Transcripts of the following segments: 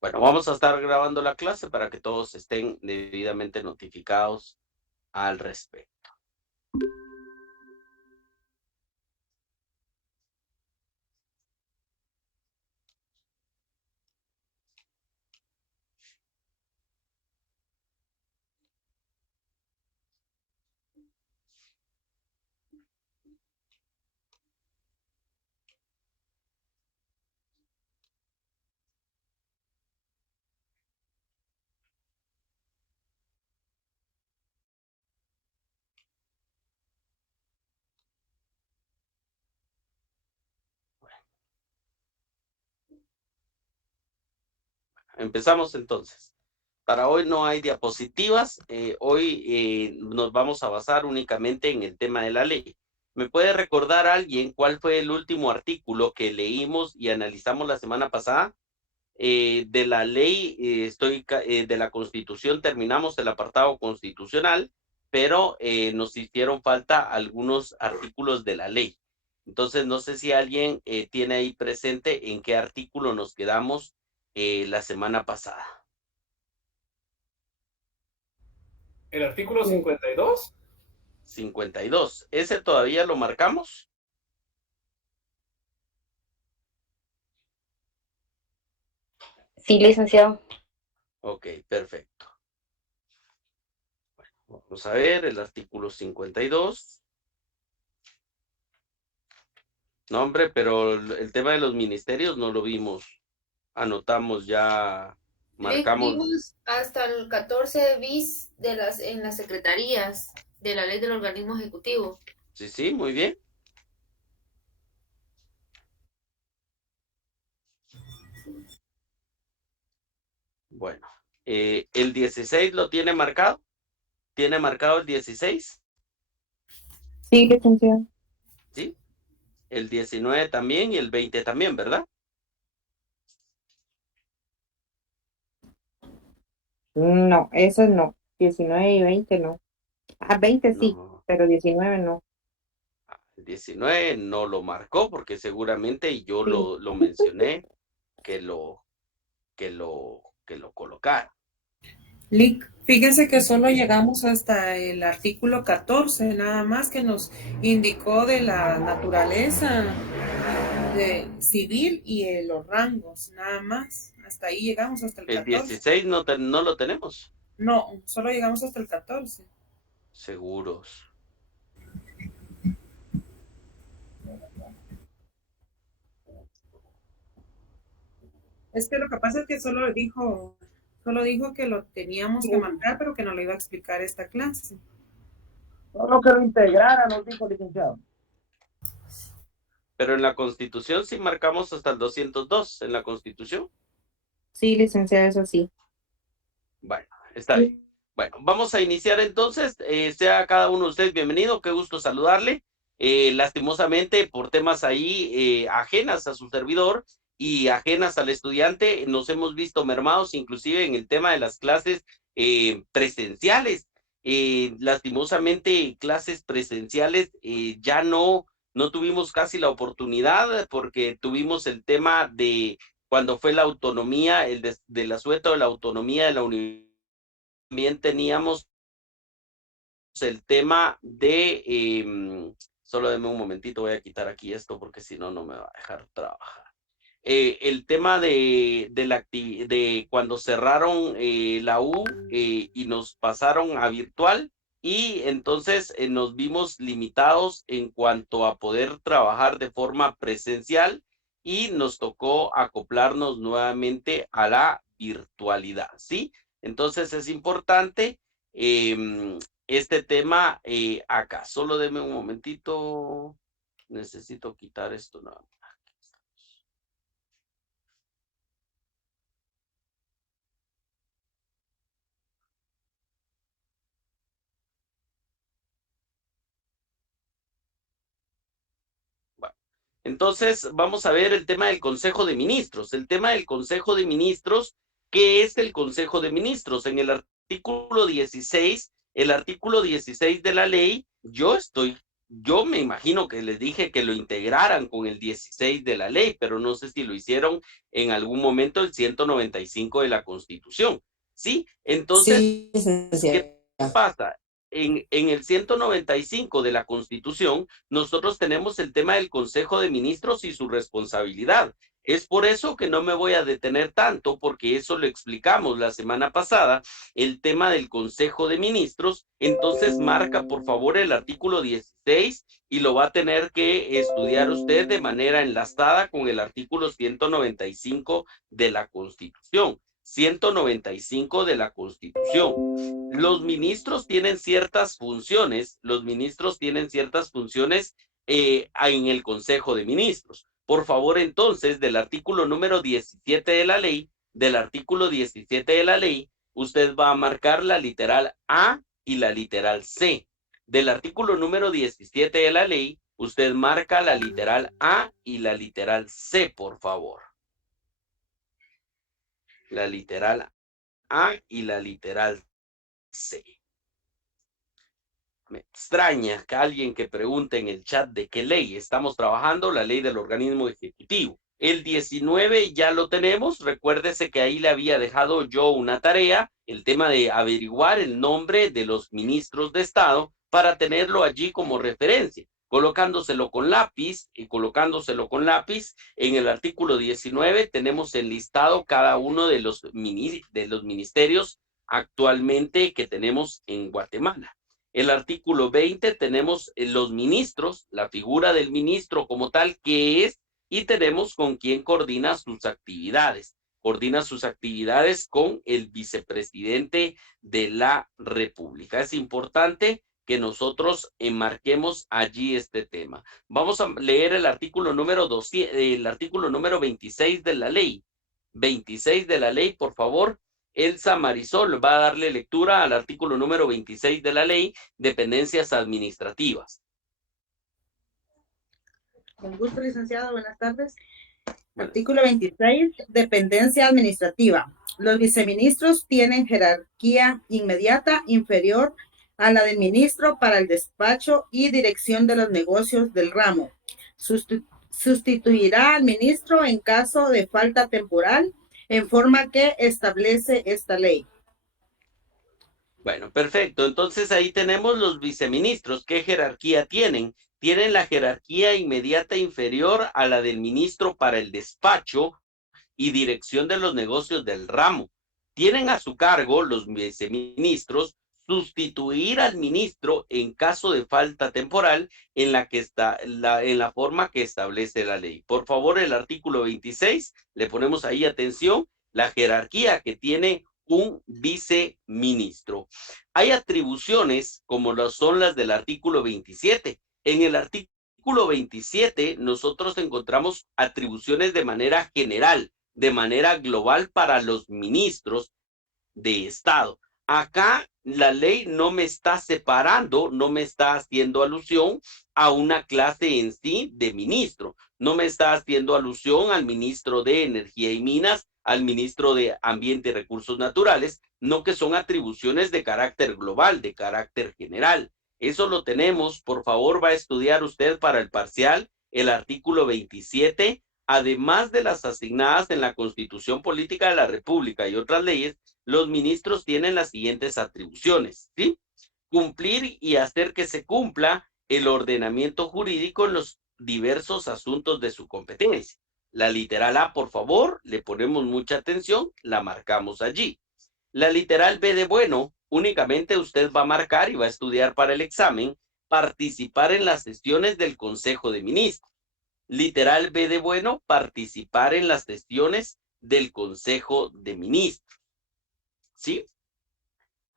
Bueno, vamos a estar grabando la clase para que todos estén debidamente notificados al respecto. Empezamos entonces. Para hoy no hay diapositivas. Hoy nos vamos a basar únicamente en el tema de la ley. ¿Me puede recordar alguien cuál fue el último artículo que leímos y analizamos la semana pasada? De la ley, de la Constitución, terminamos el apartado constitucional, pero nos hicieron falta algunos artículos de la ley. Entonces, no sé si alguien tiene ahí presente en qué artículo nos quedamos la semana pasada. El artículo 52. 52. ¿Ese todavía lo marcamos? Sí, licenciado. Ok, perfecto. Bueno, vamos a ver el artículo 52. No, hombre, pero el tema de los ministerios no lo vimos. Anotamos ya, marcamos. Vimos hasta el 14 bis en las secretarías de la ley del organismo ejecutivo. Sí, sí, muy bien. Bueno, el 16 lo tiene marcado. ¿Tiene marcado el 16? Sí, licenciado. Sí. El 19 también y el 20 también, ¿verdad? No, esos no. 19 y 20 no. Ah, 20 sí, No, pero 19 no. el 19 no lo marcó porque seguramente yo Sí. lo mencioné que lo colocara. Lic, fíjense que solo llegamos hasta el artículo 14, nada más que nos indicó de la naturaleza de civil y los rangos, nada más. Hasta ahí llegamos, hasta el El 14. 16 no lo tenemos. No, solo llegamos hasta el 14. Seguros. Es que lo que pasa es que solo dijo que lo teníamos que marcar, pero que no lo iba a explicar esta clase. Solo que lo integrara, nos dijo el licenciado. Pero en la Constitución sí marcamos hasta el 202 en la Constitución. Sí, licenciado, eso sí. Bueno, está bien. Bueno, vamos a iniciar entonces. Sea cada uno de ustedes bienvenido. Qué gusto saludarle. Lastimosamente, por temas ahí ajenas a su servidor y ajenas al estudiante, nos hemos visto mermados inclusive en el tema de las clases presenciales. Lastimosamente, clases presenciales ya no tuvimos casi la oportunidad porque tuvimos el tema de cuando fue la autonomía, del asueto de la autonomía de la universidad. También teníamos el tema de, solo denme un momentito, voy a quitar aquí esto porque si no, no me va a dejar trabajar. El tema de cuando cerraron la U y nos pasaron a virtual y entonces nos vimos limitados en cuanto a poder trabajar de forma presencial y nos tocó acoplarnos nuevamente a la virtualidad, ¿sí? Entonces es importante este tema acá. Solo deme un momentito, necesito quitar esto nada más. Entonces, vamos a ver el tema del Consejo de Ministros. El tema del Consejo de Ministros, ¿qué es el Consejo de Ministros? En el artículo 16 de la ley, yo estoy yo me imagino que les dije que lo integraran con el 16 de la ley, pero no sé si lo hicieron en algún momento el 195 de la Constitución. ¿Sí? Entonces, Sí, licenciada. ¿qué pasa? En el 195 de la Constitución, nosotros tenemos el tema del Consejo de Ministros y su responsabilidad. Es por eso que no me voy a detener tanto, porque eso lo explicamos la semana pasada, el tema del Consejo de Ministros. Entonces marca por favor el artículo 16 y lo va a tener que estudiar usted de manera enlazada con el artículo 195 de la Constitución. 195 de la Constitución. Los ministros tienen ciertas funciones, en el Consejo de Ministros. Por favor, entonces, del artículo número 17 de la ley, usted va a marcar la literal A y la literal C. Del artículo número 17 de la ley, usted marca la literal A y la literal C, por favor. La literal A y la literal C. Me extraña que alguien que pregunte en el chat de qué ley estamos trabajando, la ley del organismo ejecutivo. El 19 ya lo tenemos, recuérdese que ahí le había dejado yo una tarea, el tema de averiguar el nombre de los ministros de Estado para tenerlo allí como referencia. Colocándoselo con lápiz, en el artículo 19 tenemos enlistado cada uno de los ministerios actualmente que tenemos en Guatemala. El artículo 20 tenemos los ministros, la figura del ministro como tal que es, y tenemos con quién coordina sus actividades. Coordina sus actividades con el vicepresidente de la República. Es importante que nosotros enmarquemos allí este tema. Vamos a leer el artículo número 26 de la ley. 26 de la ley, por favor. Elsa Marisol va a darle lectura al artículo número 26 de la ley, dependencias administrativas. Con gusto, licenciado. Buenas tardes. Artículo 26, dependencia administrativa. Los viceministros tienen jerarquía inmediata inferior a la del ministro para el despacho y dirección de los negocios del ramo. Sustituirá al ministro en caso de falta temporal en forma que establece esta ley. Bueno, perfecto. Entonces ahí tenemos los viceministros. ¿Qué jerarquía tienen? Tienen la jerarquía inmediata inferior a la del ministro para el despacho y dirección de los negocios del ramo. Tienen a su cargo los viceministros sustituir al ministro en caso de falta temporal en la forma que establece la ley. Por favor, el artículo 26, le ponemos ahí atención, la jerarquía que tiene un viceministro. Hay atribuciones como son las del artículo 27. En el artículo 27 nosotros encontramos atribuciones de manera general, de manera global para los ministros de Estado. Acá la ley no me está separando, no me está haciendo alusión a una clase en sí de ministro. No me está haciendo alusión al ministro de Energía y Minas, al ministro de Ambiente y Recursos Naturales, no, que son atribuciones de carácter global, de carácter general. Eso lo tenemos, por favor, va a estudiar usted para el parcial el artículo 27, además de las asignadas en la Constitución Política de la República y otras leyes. Los ministros tienen las siguientes atribuciones, ¿sí? Cumplir y hacer que se cumpla el ordenamiento jurídico en los diversos asuntos de su competencia. La literal A, por favor, le ponemos mucha atención, la marcamos allí. La literal B de bueno, únicamente usted va a marcar y va a estudiar para el examen, participar en las sesiones del Consejo de Ministros. Literal B de bueno, participar en las sesiones del Consejo de Ministros. ¿Sí?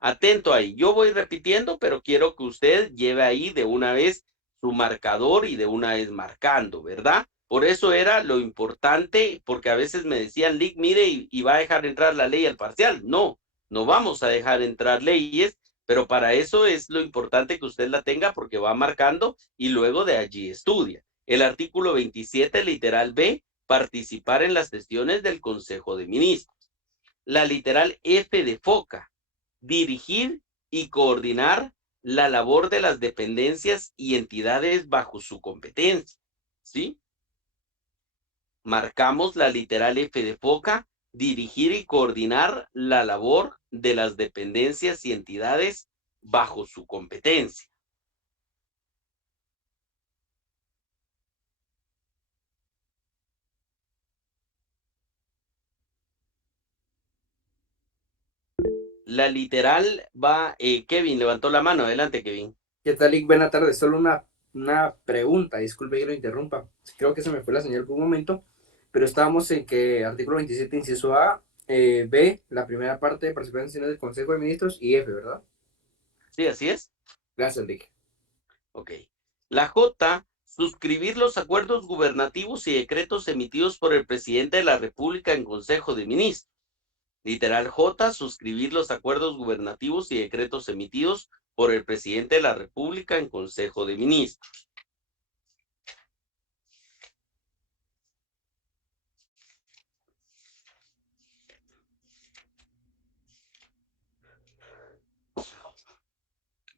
Atento ahí. Yo voy repitiendo, pero quiero que usted lleve ahí de una vez su marcador y de una vez marcando, ¿verdad? Por eso era lo importante, porque a veces me decían, Lick, mire, y va a dejar entrar la ley al parcial. No, no vamos a dejar entrar leyes, pero para eso es lo importante que usted la tenga, porque va marcando y luego de allí estudia. El artículo 27, literal B, participar en las sesiones del Consejo de Ministros. La literal F de foca, dirigir y coordinar la labor de las dependencias y entidades bajo su competencia, ¿sí? Marcamos la literal F de foca, dirigir y coordinar la labor de las dependencias y entidades bajo su competencia. La literal va, Kevin levantó la mano, adelante Kevin. ¿Qué tal, Lick? Buenas tardes. Solo una pregunta, disculpe que lo interrumpa. Creo que se me fue la señal por un momento, pero estábamos en que artículo 27, inciso A, B, la primera parte de participación en sesiones del Consejo de Ministros y F, ¿verdad? Sí, así es. Gracias, Lick. Ok. La J, suscribir los acuerdos gubernativos y decretos emitidos por el presidente de la República en Consejo de Ministros. Literal J, suscribir los acuerdos gubernativos y decretos emitidos por el presidente de la República en Consejo de Ministros.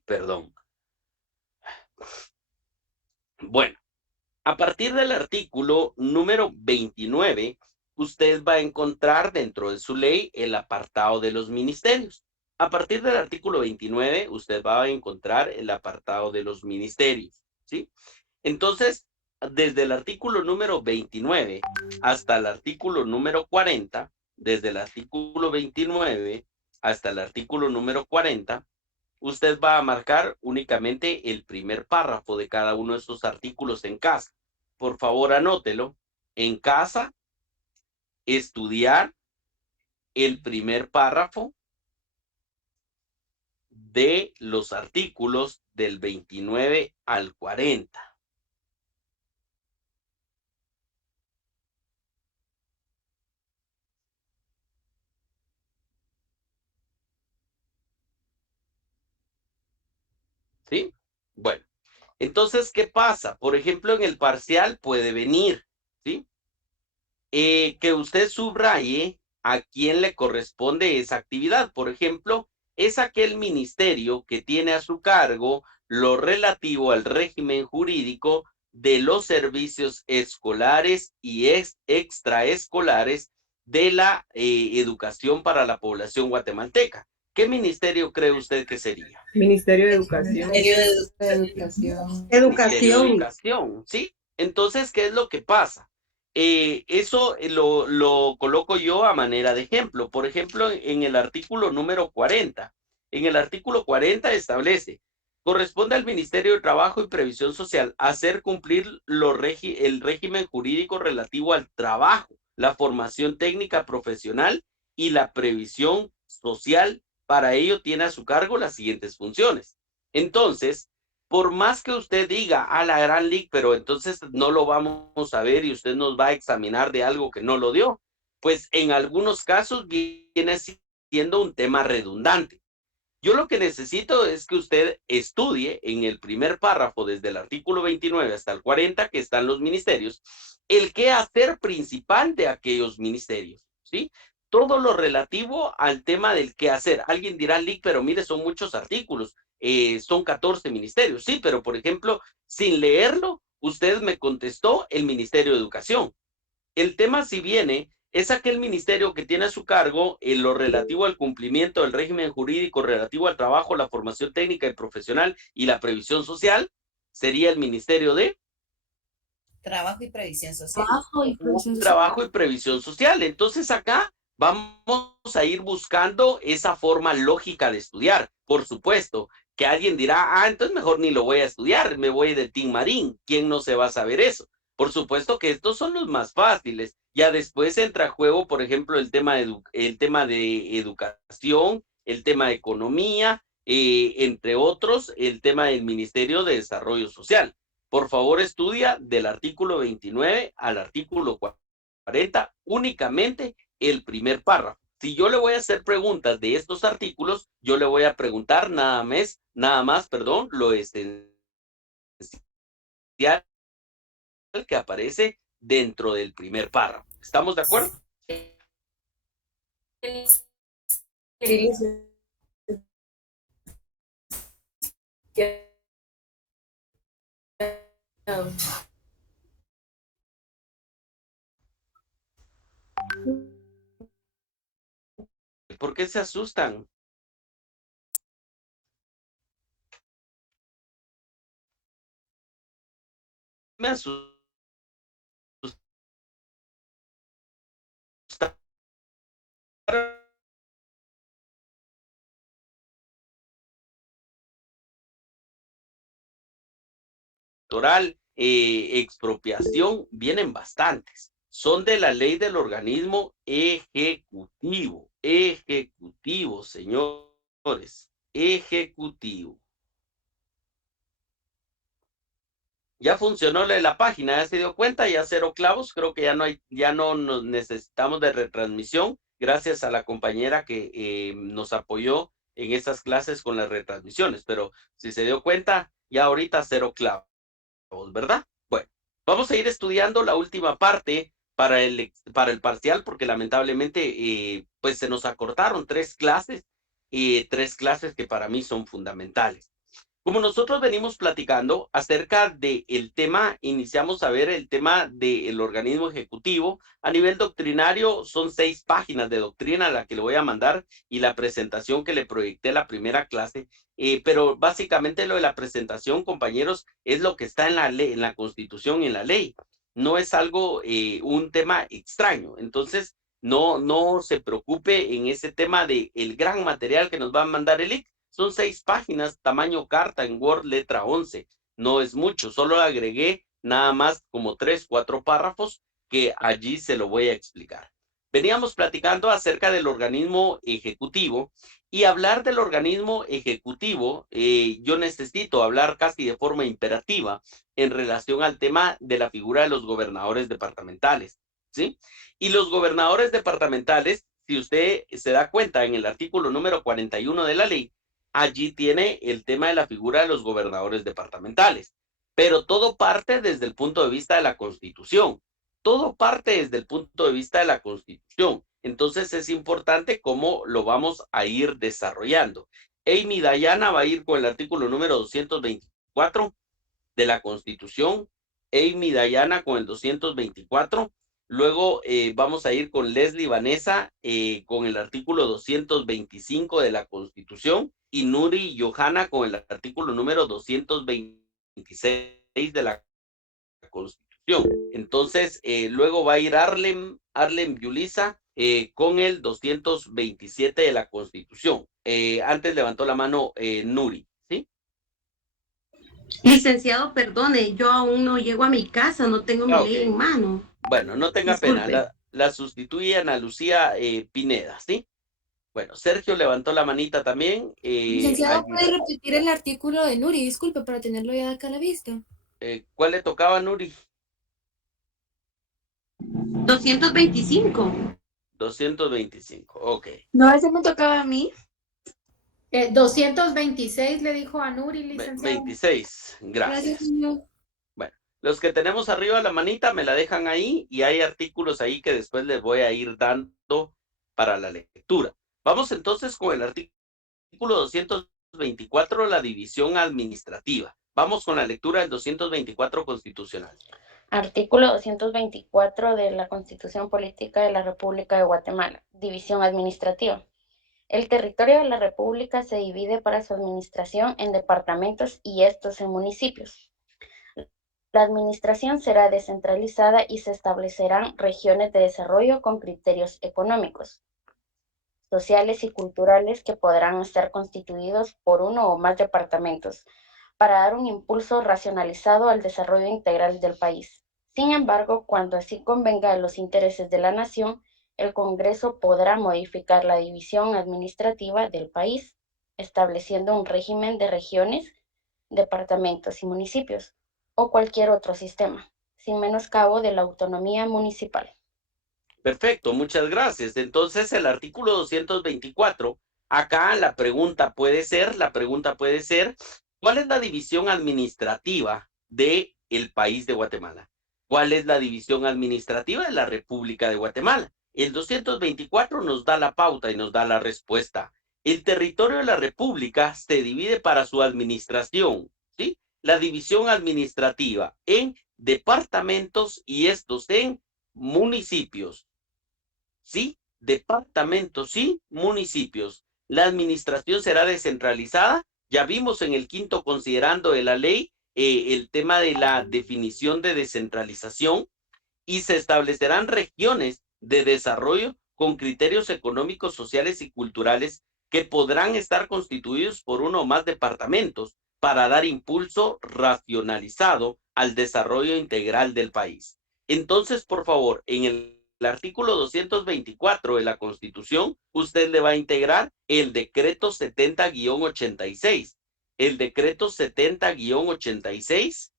Perdón. Bueno, a partir del artículo número 29, usted va a encontrar dentro de su ley el apartado de los ministerios. A partir del artículo 29, usted va a encontrar el apartado de los ministerios, ¿sí? Entonces, desde el artículo número 29 hasta el artículo número 40, desde el artículo 29 hasta el artículo número 40, usted va a marcar únicamente el primer párrafo de cada uno de estos artículos en casa. Por favor, anótelo. En casa, estudiar el primer párrafo de los artículos del 29 al 40. ¿Sí? Bueno, entonces, ¿qué pasa? Por ejemplo, en el parcial puede venir, ¿sí? Que usted subraye a quién le corresponde esa actividad. Por ejemplo, es aquel ministerio que tiene a su cargo lo relativo al régimen jurídico de los servicios escolares y extraescolares de la educación para la población guatemalteca. ¿Qué ministerio cree usted que sería? Ministerio de Educación. Educación. Ministerio de Educación. Educación, ¿sí? Entonces, ¿qué es lo que pasa? Eso lo coloco yo a manera de ejemplo. Por ejemplo, en el artículo número 40. En el artículo 40 establece, corresponde al Ministerio de Trabajo y Previsión Social hacer cumplir el régimen jurídico relativo al trabajo, la formación técnica profesional y la previsión social. Para ello tiene a su cargo las siguientes funciones. Entonces, por más que usted diga a la gran Lic, pero entonces no lo vamos a ver y usted nos va a examinar de algo que no lo dio, pues en algunos casos viene siendo un tema redundante. Yo lo que necesito es que usted estudie en el primer párrafo, desde el artículo 29 hasta el 40, que están los ministerios, el quehacer principal de aquellos ministerios, ¿sí? Todo lo relativo al tema del quehacer. Alguien dirá, Lic, pero mire, son muchos artículos, son 14 ministerios. Sí, pero por ejemplo, sin leerlo, usted me contestó el Ministerio de Educación. El tema, si viene, es aquel ministerio que tiene a su cargo en lo relativo al cumplimiento del régimen jurídico relativo al trabajo, la formación técnica y profesional y la previsión social, sería el Ministerio de Trabajo y Previsión Social. Trabajo y Previsión Social. Entonces acá vamos a ir buscando esa forma lógica de estudiar. Por supuesto que alguien dirá, entonces mejor ni lo voy a estudiar, me voy de Tim Marín. ¿Quién no se va a saber eso? Por supuesto que estos son los más fáciles. Ya después entra a juego, por ejemplo, el tema de educación, el tema de economía, entre otros, el tema del Ministerio de Desarrollo Social. Por favor, estudia del artículo 29 al artículo 40 únicamente el primer párrafo. Si yo le voy a hacer preguntas de estos artículos, yo le voy a preguntar nada más, lo esencial que aparece dentro del primer párrafo. ¿Estamos de acuerdo? Sí. ¿Por qué se asustan? Me asusta. Electoral, expropiación, vienen bastantes. Son de la ley del organismo ejecutivo. Ejecutivo, señores. Ejecutivo. Ya funcionó la página, ya se dio cuenta, ya 0 clavos, creo que ya no nos necesitamos de retransmisión, gracias a la compañera que nos apoyó en esas clases con las retransmisiones, pero si se dio cuenta, ya ahorita 0 clavos, ¿verdad? Bueno, vamos a ir estudiando la última parte para el parcial, porque lamentablemente pues se nos acortaron 3 clases que para mí son fundamentales. Como nosotros venimos platicando acerca del tema, iniciamos a ver el tema del organismo ejecutivo. A nivel doctrinario, son 6 páginas de doctrina la que le voy a mandar y la presentación que le proyecté la primera clase. Pero básicamente lo de la presentación, compañeros, es lo que está en la ley, en la Constitución y en la ley. No es algo, un tema extraño. Entonces, no se preocupe en ese tema de el gran material que nos va a mandar el IC. Son 6 páginas, tamaño carta en Word, letra 11. No es mucho, solo agregué nada más como 3, 4 párrafos que allí se lo voy a explicar. Veníamos platicando acerca del organismo ejecutivo y hablar del organismo ejecutivo, yo necesito hablar casi de forma imperativa en relación al tema de la figura de los gobernadores departamentales, ¿sí? Y los gobernadores departamentales, si usted se da cuenta en el artículo número 41 de la ley, allí tiene el tema de la figura de los gobernadores departamentales, pero todo parte desde el punto de vista de la Constitución. Todo parte desde el punto de vista de la Constitución. Entonces es importante cómo lo vamos a ir desarrollando. Amy Dayana va a ir con el artículo número 224 de la Constitución. Amy Dayana con el 224. Luego vamos a ir con Leslie Vanessa con el artículo 225 de la Constitución y Nuri Johanna con el artículo número 226 de la Constitución. Entonces, luego va a ir Arlem Yulisa con el 227 de la Constitución. Antes levantó la mano Nuri, ¿sí? Licenciado, perdone, yo aún no llego a mi casa, no tengo mi ley en mano. Bueno, no tenga pena, la sustituye Ana Lucía Pineda, ¿sí? Bueno, Sergio levantó la manita también. Licenciado, ¿puede repetir el artículo de Nuri? Disculpe, para tenerlo ya acá a la vista. ¿Cuál le tocaba a Nuri? 225. 225, ok. No, ese me tocaba a mí. 226 le dijo a Nuri, licenciado. 26, gracias. Bueno, los que tenemos arriba la manita me la dejan ahí y hay artículos ahí que después les voy a ir dando para la lectura. Vamos entonces con el artículo 224, la división administrativa. Vamos con la lectura del 224 constitucional. Artículo 224 de la Constitución Política de la República de Guatemala. División administrativa. El territorio de la República se divide para su administración en departamentos y estos en municipios. La administración será descentralizada y se establecerán regiones de desarrollo con criterios económicos, sociales y culturales que podrán estar constituidos por uno o más departamentos para dar un impulso racionalizado al desarrollo integral del país. Sin embargo, cuando así convenga a los intereses de la nación, el Congreso podrá modificar la división administrativa del país, estableciendo un régimen de regiones, departamentos y municipios, o cualquier otro sistema, sin menoscabo de la autonomía municipal. Perfecto, muchas gracias. Entonces, el artículo 224, acá la pregunta puede ser, ¿cuál es la división administrativa del país de Guatemala? ¿Cuál es la división administrativa de la República de Guatemala? El 224 nos da la pauta y nos da la respuesta. El territorio de la República se divide para su administración, ¿sí? La división administrativa en departamentos y estos en municipios, ¿sí? Departamentos y municipios. La administración será descentralizada. Ya vimos en el quinto considerando de la ley el tema de la definición de descentralización, y se establecerán regiones de desarrollo con criterios económicos, sociales y culturales que podrán estar constituidos por uno o más departamentos para dar impulso racionalizado al desarrollo integral del país. Entonces, por favor, en el artículo 224 de la Constitución, usted le va a integrar el decreto 70-86. El decreto 70-86.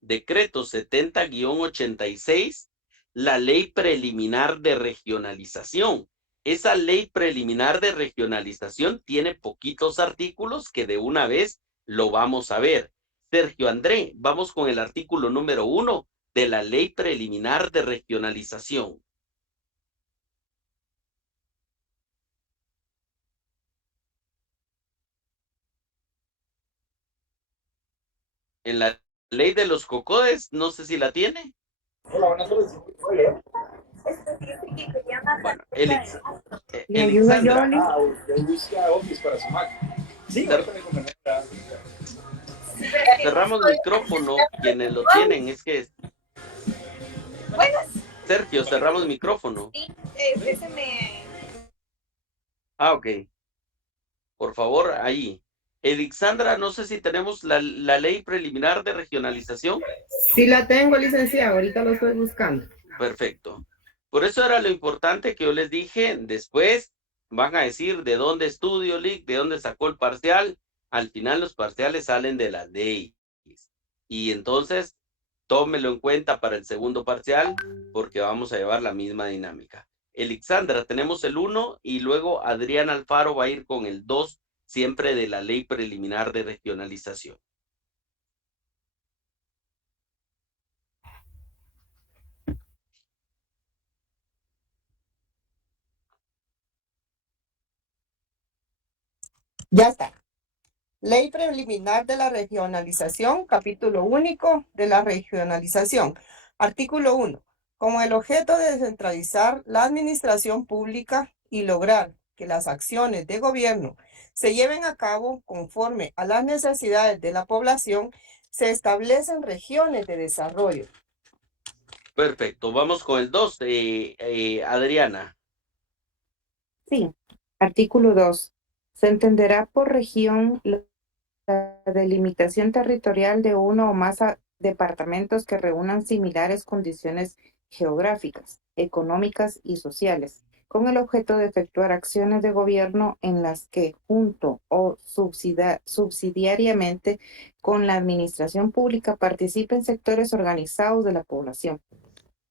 Decreto 70-86, la ley preliminar de regionalización. Esa ley preliminar de regionalización tiene poquitos artículos que de una vez lo vamos a ver. Sergio André, vamos con el artículo número 1 de la ley preliminar de regionalización. En la ley de los cocodes, no sé si la tiene. Hola, buenas tardes. Bueno, ¿Me ayuda yo, Ale? Busca Office para su Mac. Sí, ahorita me comentará. Cerramos micrófono, quienes lo tienen, es que... Sergio, cerramos micrófono. Sí, ese me... Ah, ok. Por favor, ahí. Elixandra, no sé si tenemos la ley preliminar de regionalización. Sí la tengo, licenciado, ahorita lo estoy buscando. Perfecto. Por eso era lo importante que yo les dije. Después van a decir de dónde estudio, Lick, de dónde sacó el parcial. Al final los parciales salen de las leyes. Y entonces, tómelo en cuenta para el segundo parcial, porque vamos a llevar la misma dinámica. Elixandra, tenemos el 1 y luego Adrián Alfaro va a ir con el 2, siempre de la ley preliminar de regionalización. Ya está. Ley preliminar de la regionalización, capítulo único de la regionalización. Artículo 1. Con el objeto de descentralizar la administración pública y lograr que las acciones de gobierno se lleven a cabo conforme a las necesidades de la población, se establecen regiones de desarrollo. Perfecto. Vamos con el 2. Adriana. Sí. Artículo 2. Se entenderá por región la delimitación territorial de uno o más departamentos que reúnan similares condiciones geográficas, económicas y sociales, con el objeto de efectuar acciones de gobierno en las que, junto o subsidiariamente con la administración pública, participen sectores organizados de la población.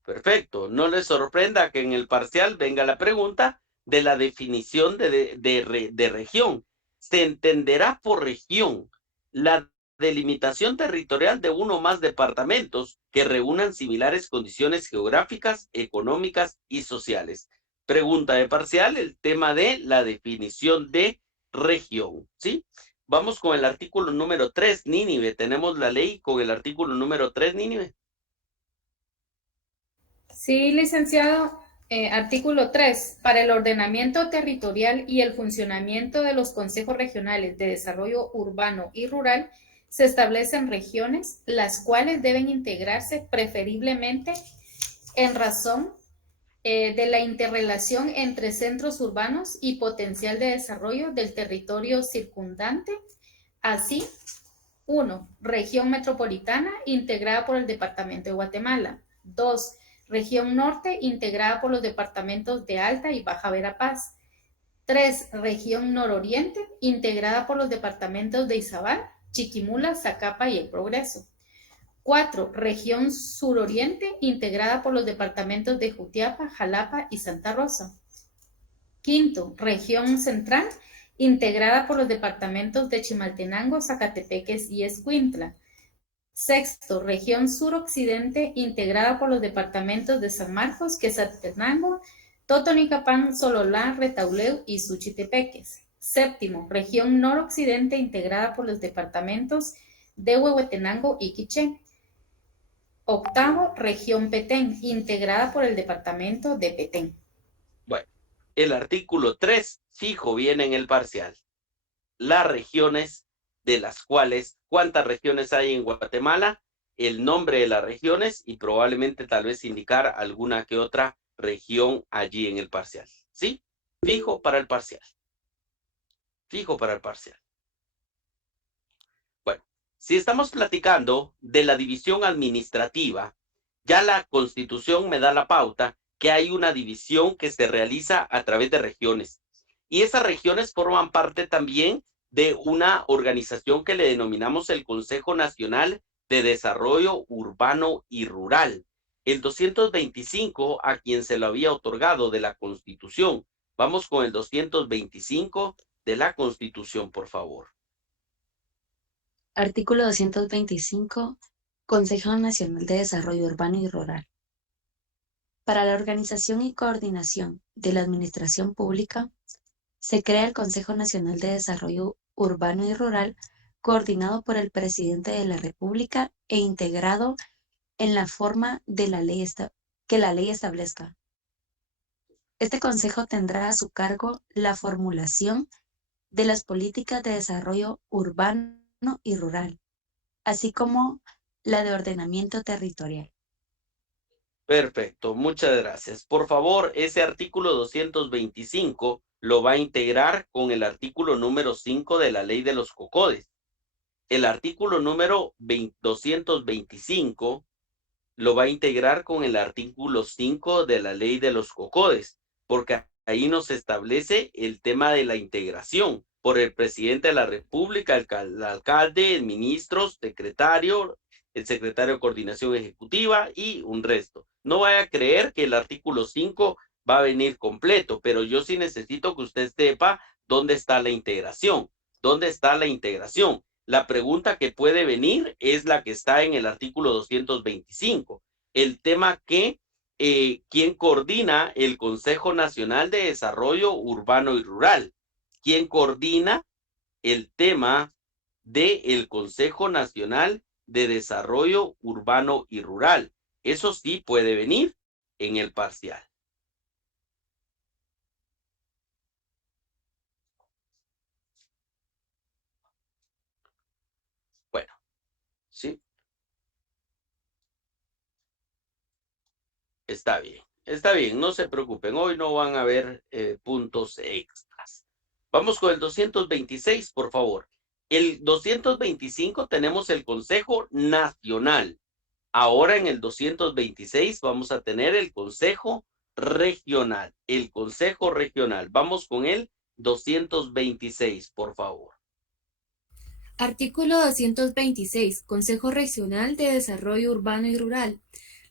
Perfecto. No les sorprenda que en el parcial venga la pregunta de la definición de región. Se entenderá por región la delimitación territorial de uno o más departamentos que reúnan similares condiciones geográficas, económicas y sociales. Pregunta de parcial, el tema de la definición de región, ¿sí? Vamos con el artículo número 3, Nínive. Tenemos la ley con el artículo número 3, Nínive. Sí, licenciado. Artículo 3. Para el ordenamiento territorial y el funcionamiento de los consejos regionales de desarrollo urbano y rural, se establecen regiones, las cuales deben integrarse preferiblemente en razón de la interrelación entre centros urbanos y potencial de desarrollo del territorio circundante. Así, 1. Región metropolitana integrada por el departamento de Guatemala. 2. Región Norte, integrada por los departamentos de Alta y Baja Verapaz. 3. Región Nororiente, integrada por los departamentos de Izabal, Chiquimula, Zacapa y El Progreso. 4. Región Suroriente, integrada por los departamentos de Jutiapa, Jalapa y Santa Rosa. 5. Región Central, integrada por los departamentos de Chimaltenango, Zacatepeques y Escuintla. 6. Región Suroccidente, integrada por los departamentos de San Marcos, Quetzaltenango, Totonicapán, Sololá, Retauleu y Suchitepeques. Séptimo, región noroccidente integrada por los departamentos de Huehuetenango y Quiché. Octavo, región Petén, integrada por el departamento de Petén. Bueno, el artículo 3 fijo viene en el parcial. Las regiones de las cuales, ¿cuántas regiones hay en Guatemala? El nombre de las regiones y probablemente tal vez indicar alguna que otra región allí en el parcial. ¿Sí? Fijo para el parcial. Fijo para el parcial. Bueno, si estamos platicando de la división administrativa, ya la Constitución me da la pauta que hay una división que se realiza a través de regiones. Y esas regiones forman parte también de una organización que le denominamos el Consejo Nacional de Desarrollo Urbano y Rural. El 225 a quien se lo había otorgado de la Constitución. Vamos con el 225 de la Constitución, por favor. Artículo 225, Consejo Nacional de Desarrollo Urbano y Rural. Para la organización y coordinación de la administración pública, se crea el Consejo Nacional de Desarrollo Urbano y Rural, coordinado por el Presidente de la República e integrado en la forma de la ley que la ley establezca. Este consejo tendrá a su cargo la formulación de las políticas de desarrollo urbano y rural, así como la de ordenamiento territorial. Perfecto, muchas gracias. Por favor, ese artículo 225 lo va a integrar con el artículo número 5 de la ley de los COCODES. El artículo número 225 lo va a integrar con el artículo 5 de la ley de los COCODES, porque ahí nos establece el tema de la integración por el presidente de la República, el alcalde, ministros, secretario, el secretario de Coordinación Ejecutiva y un resto. No vaya a creer que el artículo 5 va a venir completo, pero yo sí necesito que usted sepa dónde está la integración. ¿Dónde está la integración? La pregunta que puede venir es la que está en el artículo 225. El tema que, ¿quién coordina el Consejo Nacional de Desarrollo Urbano y Rural? ¿Quién coordina el tema del Consejo Nacional de Desarrollo Urbano y Rural? Eso sí puede venir en el parcial. Bueno, sí. Está bien, no se preocupen, hoy no van a haber puntos extras. Vamos con el 226, por favor. El 225 tenemos el Consejo Nacional. Ahora en el 226 vamos a tener el Consejo Regional. El Consejo Regional. Vamos con el 226, por favor. Artículo 226. Consejo Regional de Desarrollo Urbano y Rural.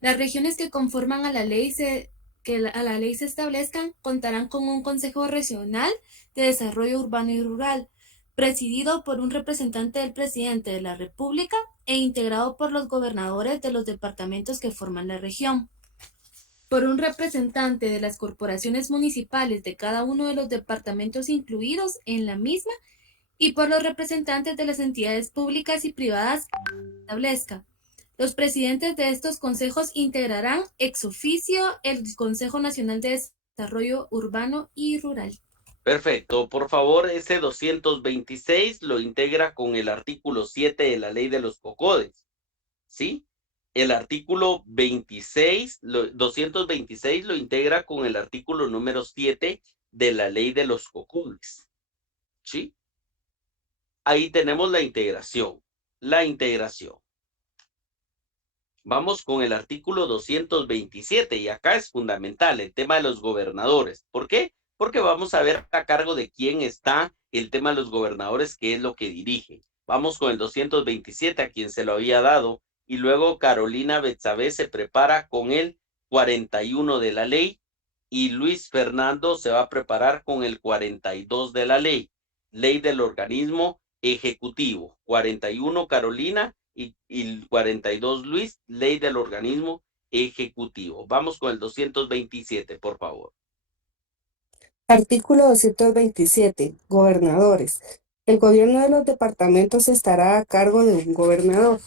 Las regiones que conforman a la ley se establezcan contarán con un Consejo Regional de Desarrollo Urbano y Rural, presidido por un representante del Presidente de la República e integrado por los gobernadores de los departamentos que forman la región, por un representante de las corporaciones municipales de cada uno de los departamentos incluidos en la misma y por los representantes de las entidades públicas y privadas que establezca. Los presidentes de estos consejos integrarán ex oficio el Consejo Nacional de Desarrollo Urbano y Rural. Perfecto. Por favor, ese 226 lo integra con el artículo 7 de la ley de los COCODES. ¿Sí? El artículo 226 lo integra con el artículo número 7 de la ley de los COCODES. ¿Sí? Ahí tenemos la integración. La integración. Vamos con el artículo 227 y acá es fundamental el tema de los gobernadores. ¿Por qué? Porque vamos a ver a cargo de quién está el tema de los gobernadores, qué es lo que dirige. Vamos con el 227 a quien se lo había dado y luego Carolina Betsabé se prepara con el 41 de la ley y Luis Fernando se va a preparar con el 42 de la ley. Ley del organismo ejecutivo. 41 Carolina y 42 Luis, ley del organismo ejecutivo. Vamos con el 227, por favor. Artículo 227. Gobernadores. El gobierno de los departamentos estará a cargo de un gobernador,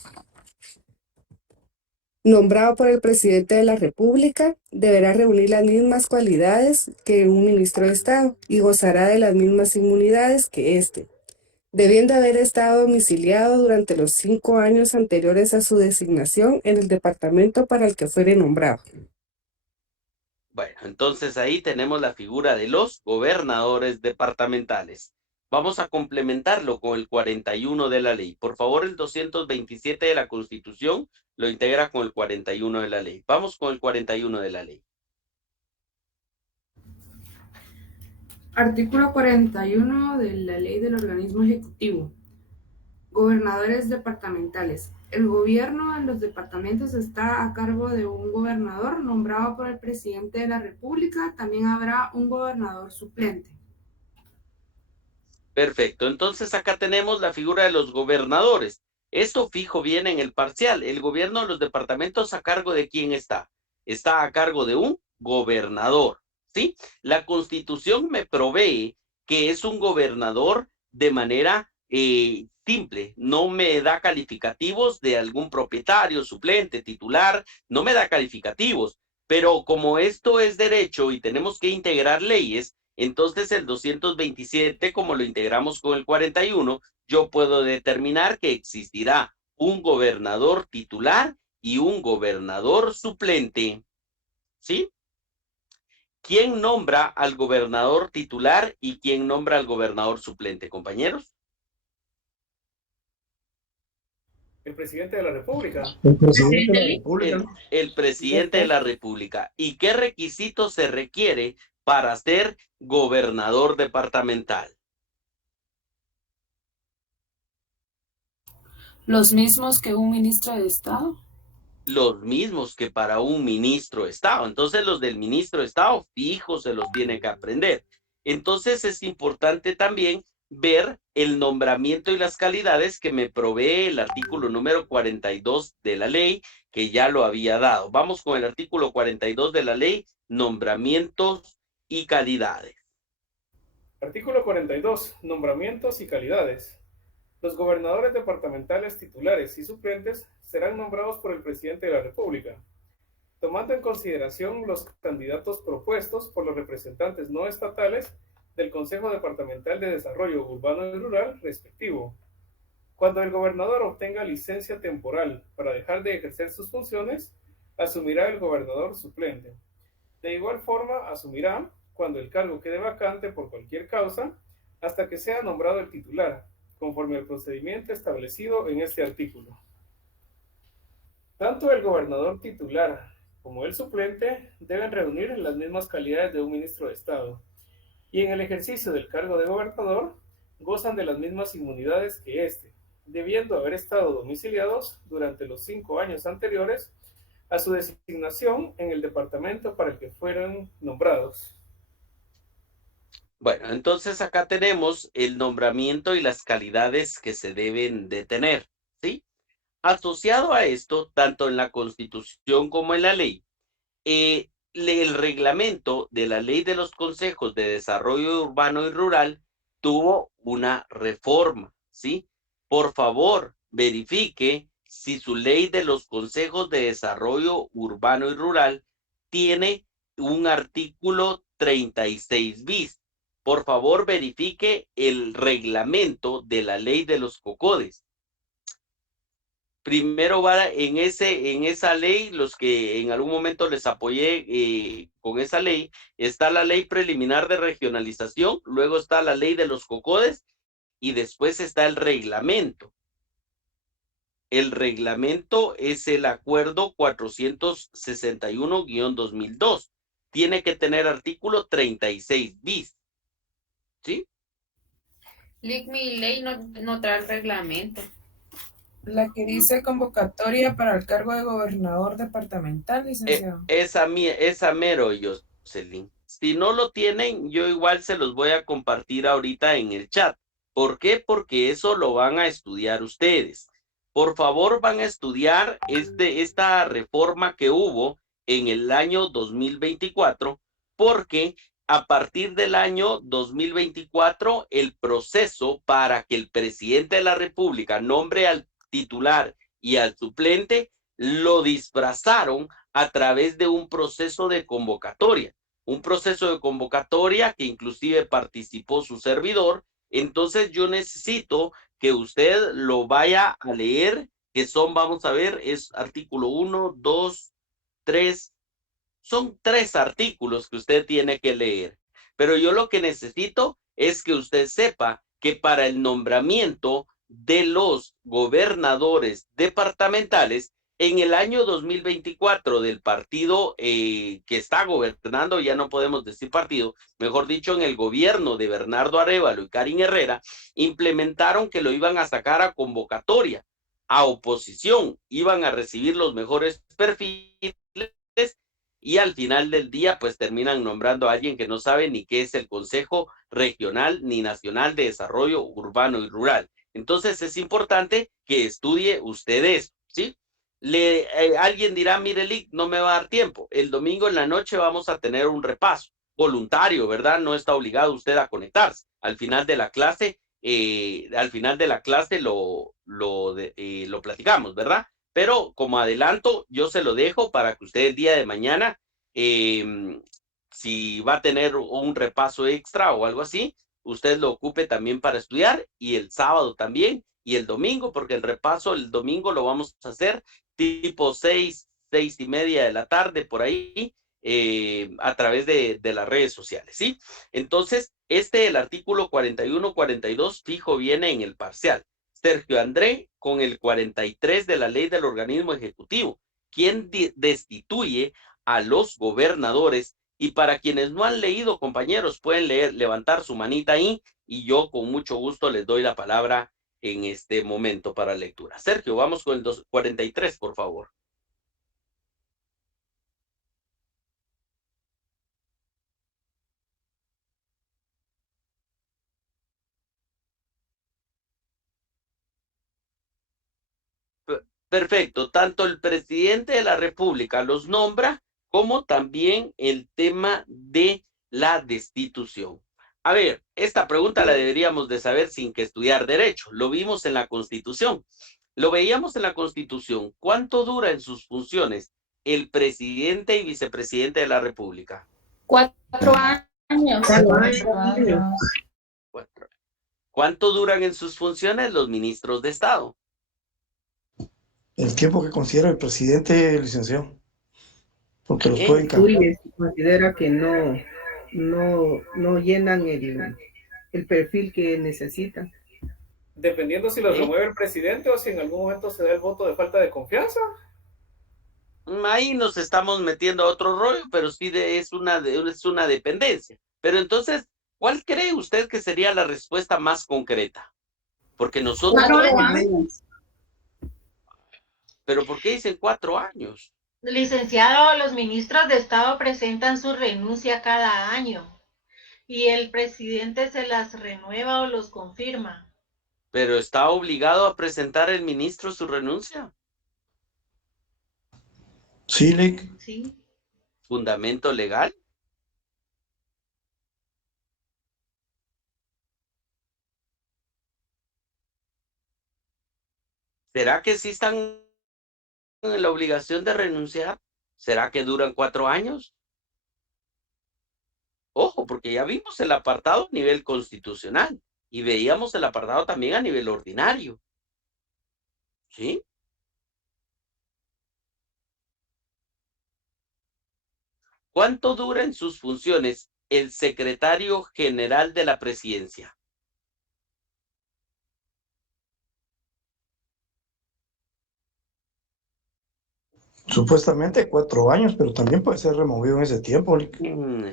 nombrado por el presidente de la República. Deberá reunir las mismas cualidades que un ministro de Estado y gozará de las mismas inmunidades que éste, debiendo haber estado domiciliado durante los 5 años anteriores a su designación en el departamento para el que fuere nombrado. Bueno, entonces ahí tenemos la figura de los gobernadores departamentales. Vamos a complementarlo con el 41 de la ley. Por favor, el 227 de la Constitución lo integra con el 41 de la ley. Vamos con el 41 de la ley. Artículo 41 de la Ley del Organismo Ejecutivo. Gobernadores departamentales. El gobierno en los departamentos está a cargo de un gobernador nombrado por el presidente de la República. También habrá un gobernador suplente. Perfecto. Entonces acá tenemos la figura de los gobernadores. Esto fijo viene en el parcial. El gobierno de los departamentos, ¿a cargo de quién está? Está a cargo de un gobernador, ¿sí? La Constitución me provee que es un gobernador de manera simple, no me da calificativos de algún propietario, suplente, titular, no me da calificativos, pero como esto es derecho y tenemos que integrar leyes, entonces el 227, como lo integramos con el 41, yo puedo determinar que existirá un gobernador titular y un gobernador suplente, ¿sí? ¿Quién nombra al gobernador titular y quién nombra al gobernador suplente, compañeros? El presidente de la República. El presidente de la República. El presidente de la República. ¿Y qué requisitos se requiere para ser gobernador departamental? ¿Los mismos que un ministro de Estado? Los mismos que para un ministro de Estado. Entonces los del ministro de Estado fijo se los tiene que aprender. Entonces es importante también ver el nombramiento y las calidades que me provee el artículo número 42 de la ley, que ya lo había dado. Vamos con el artículo 42 de la ley, nombramientos y calidades. Artículo 42, nombramientos y calidades. Los gobernadores departamentales titulares y suplentes serán nombrados por el presidente de la República, tomando en consideración los candidatos propuestos por los representantes no estatales del Consejo Departamental de Desarrollo Urbano y Rural respectivo. Cuando el gobernador obtenga licencia temporal para dejar de ejercer sus funciones, asumirá el gobernador suplente. De igual forma, asumirá, cuando el cargo quede vacante por cualquier causa, hasta que sea nombrado el titular, conforme al procedimiento establecido en este artículo. Tanto el gobernador titular como el suplente deben reunir las mismas calidades de un ministro de Estado, y en el ejercicio del cargo de gobernador gozan de las mismas inmunidades que éste, debiendo haber estado domiciliados durante los 5 años anteriores a su designación en el departamento para el que fueron nombrados. Bueno, entonces acá tenemos el nombramiento y las calidades que se deben de tener, ¿sí? Asociado a esto, tanto en la Constitución como en la ley, el reglamento de la Ley de los Consejos de Desarrollo Urbano y Rural tuvo una reforma, ¿sí? Por favor, verifique si su Ley de los Consejos de Desarrollo Urbano y Rural tiene un artículo 36 bis. Por favor, verifique el reglamento de la Ley de los COCODES. Primero va en esa ley, los que en algún momento les apoyé con esa ley, está la ley preliminar de regionalización, luego está la ley de los COCODES y después está el reglamento. El reglamento es el acuerdo 461-2002. Tiene que tener artículo 36 bis. ¿Sí? Mi ley no trae el reglamento. La que dice convocatoria para el cargo de gobernador departamental, licenciado. Esa mero, Jocelyn. Si no lo tienen, yo igual se los voy a compartir ahorita en el chat. ¿Por qué? Porque eso lo van a estudiar ustedes. Por favor, van a estudiar esta reforma que hubo en el año 2024, porque a partir del año 2024, el proceso para que el presidente de la República nombre al titular y al suplente lo disfrazaron a través de un proceso de convocatoria. Un proceso de convocatoria que inclusive participó su servidor. Entonces yo necesito que usted lo vaya a leer, que son, vamos a ver, es artículo 1, 2, 3, son 3 artículos que usted tiene que leer. Pero yo lo que necesito es que usted sepa que para el nombramiento de los gobernadores departamentales, en el año 2024 del partido que está gobernando, ya no podemos decir partido, mejor dicho, en el gobierno de Bernardo Arévalo y Karin Herrera, implementaron que lo iban a sacar a convocatoria, a oposición, iban a recibir los mejores perfiles y al final del día pues terminan nombrando a alguien que no sabe ni qué es el Consejo Regional ni Nacional de Desarrollo Urbano y Rural. Entonces es importante que estudie usted esto, ¿sí? Alguien dirá, mire, Lick, no me va a dar tiempo. El domingo en la noche vamos a tener un repaso voluntario, ¿verdad? No está obligado usted a conectarse. Al final de la clase, lo platicamos, ¿verdad? Pero como adelanto, yo se lo dejo para que usted el día de mañana, si va a tener un repaso extra o algo así, usted lo ocupe también para estudiar, y el sábado también, y el domingo, porque el repaso el domingo lo vamos a hacer tipo 6:30 de la tarde, por ahí, a través de las redes sociales, ¿sí? Entonces, el artículo 41, 42, fijo, viene en el parcial. Sergio André, con el 43 de la ley del organismo ejecutivo, quien destituye a los gobernadores. Y para quienes no han leído, compañeros, pueden levantar su manita ahí, y yo con mucho gusto les doy la palabra en este momento para lectura. Sergio, vamos con el 43, por favor. Perfecto, tanto el presidente de la República los nombra, como también el tema de la destitución. A ver, esta pregunta la deberíamos de saber sin que estudiar derecho. Lo vimos en la Constitución. Lo veíamos en la Constitución. ¿Cuánto dura en sus funciones el presidente y vicepresidente de la República? 4 años. 4 años. ¿Cuánto duran en sus funciones los ministros de Estado? El tiempo que considera el presidente, licenciado. Porque los Ok. pueden cambiar. Uy, se considera que no llenan el perfil que necesitan. Dependiendo si los remueve el presidente o si en algún momento se da el voto de falta de confianza. Ahí nos estamos metiendo a otro rollo, pero sí es una dependencia. Pero entonces, ¿cuál cree usted que sería la respuesta más concreta? Porque nosotros... 4 años. ¿Pero por qué dicen 4 años? Licenciado, los ministros de Estado presentan su renuncia cada año y el presidente se las renueva o los confirma. ¿Pero está obligado a presentar el ministro su renuncia? Sí, Lick. Sí. ¿Fundamento legal? ¿Será que sí están en la obligación de renunciar? ¿Será que duran 4 años? Ojo, porque ya vimos el apartado a nivel constitucional y veíamos el apartado también a nivel ordinario. ¿Sí? ¿Cuánto dura en sus funciones el secretario general de la presidencia? Supuestamente 4 años, pero también puede ser removido en ese tiempo, Lick.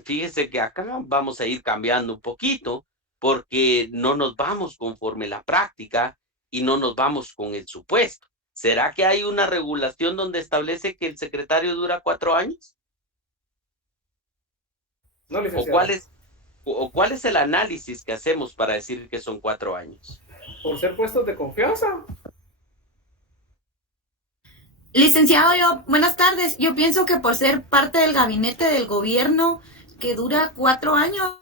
Fíjese que acá vamos a ir cambiando un poquito, porque no nos vamos conforme la práctica y no nos vamos con el supuesto. ¿Será que hay una regulación donde establece que el secretario dura 4 años? No, licenciado. ¿O cuál es el análisis que hacemos para decir que son 4 años? Por ser puestos de confianza. Licenciado, buenas tardes. Yo pienso que por ser parte del gabinete del gobierno que dura 4 años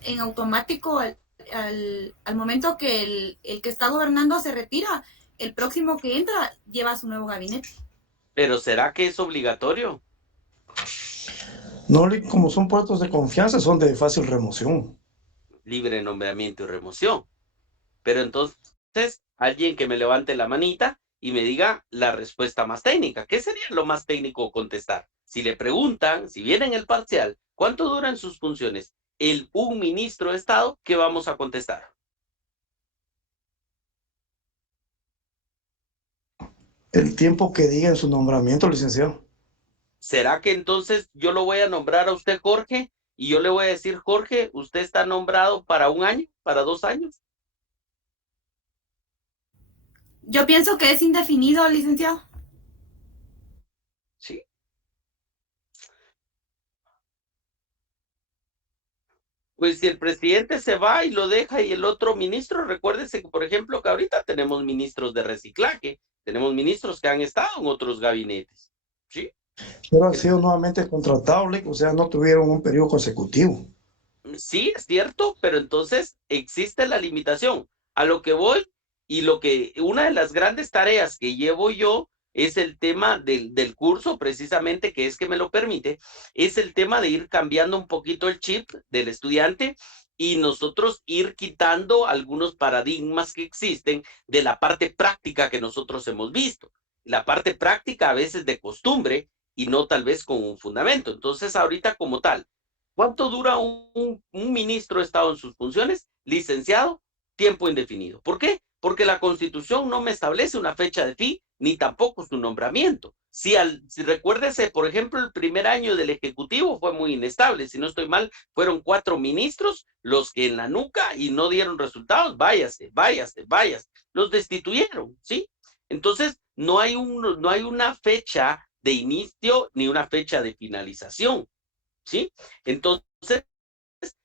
en automático al momento que el que está gobernando se retira, el próximo que entra lleva su nuevo gabinete. Pero ¿será que es obligatorio? No, como son puestos de confianza, son de fácil remoción. Libre nombramiento y remoción. Pero entonces, alguien que me levante la manita y me diga la respuesta más técnica. ¿Qué sería lo más técnico contestar? Si le preguntan, si viene en el parcial, ¿cuánto duran sus funciones? Un ministro de Estado, ¿qué vamos a contestar? El tiempo que diga en su nombramiento, licenciado. ¿Será que entonces yo lo voy a nombrar a usted, Jorge? Y yo le voy a decir, Jorge, usted está nombrado para 1 año, para 2 años. Yo pienso que es indefinido, licenciado. Sí. Pues si el presidente se va y lo deja y el otro ministro, recuérdese que, por ejemplo, que ahorita tenemos ministros de reciclaje, tenemos ministros que han estado en otros gabinetes, ¿sí? Pero han sido nuevamente contratados, o sea, no tuvieron un periodo consecutivo. Sí, es cierto, pero entonces existe la limitación. A lo que voy y una de las grandes tareas que llevo yo es el tema del curso, precisamente, que es que me lo permite, es el tema de ir cambiando un poquito el chip del estudiante y nosotros ir quitando algunos paradigmas que existen de la parte práctica que nosotros hemos visto. La parte práctica a veces de costumbre y no tal vez con un fundamento. Entonces, ahorita como tal, ¿cuánto dura un ministro de Estado en sus funciones? Licenciado, tiempo indefinido. ¿Por qué? Porque la Constitución no me establece una fecha de fin, ni tampoco su nombramiento. Si recuérdese, por ejemplo, el primer año del Ejecutivo fue muy inestable. Si no estoy mal, fueron 4 ministros los que en la nuca y no dieron resultados. Váyase. Los destituyeron, ¿sí? Entonces, no hay una fecha de inicio ni una fecha de finalización, ¿sí? Entonces,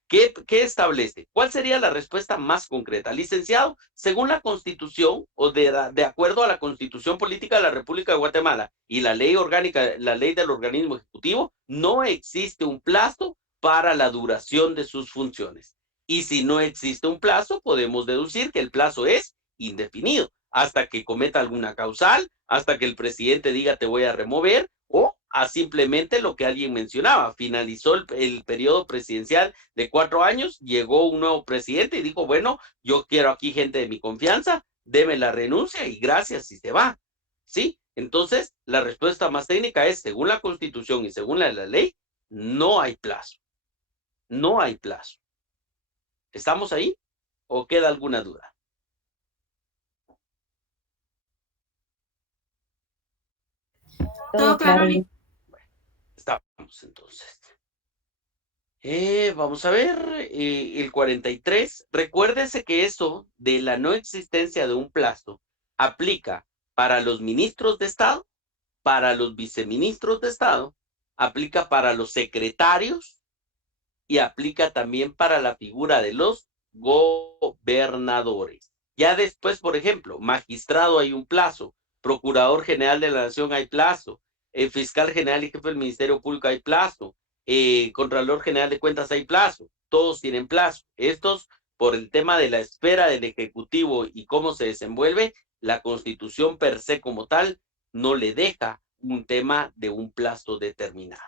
¿qué establece? ¿Cuál sería la respuesta más concreta? Licenciado, según la Constitución o de acuerdo a la Constitución Política de la República de Guatemala y la ley orgánica, la ley del organismo ejecutivo, no existe un plazo para la duración de sus funciones. Y si no existe un plazo, podemos deducir que el plazo es indefinido, hasta que cometa alguna causal, hasta que el presidente diga te voy a remover, o a simplemente lo que alguien mencionaba, finalizó el periodo presidencial de 4 años, llegó un nuevo presidente y dijo, bueno, yo quiero aquí gente de mi confianza, deme la renuncia y gracias y se va, ¿sí? Entonces, la respuesta más técnica es, según la Constitución y según la ley, no hay plazo. No hay plazo. ¿Estamos ahí? ¿O queda alguna duda? Todo claro. Bueno, estamos entonces. Vamos a ver, el 43. Recuérdese que eso de la no existencia de un plazo aplica para los ministros de Estado, para los viceministros de Estado, aplica para los secretarios y aplica también para la figura de los gobernadores. Ya después, por ejemplo, magistrado hay un plazo, procurador general de la nación hay plazo, fiscal general y jefe del Ministerio Público hay plazo, Contralor General de Cuentas hay plazo, todos tienen plazo. Estos, por el tema de la esfera del Ejecutivo y cómo se desenvuelve, la Constitución per se como tal no le deja un tema de un plazo determinado.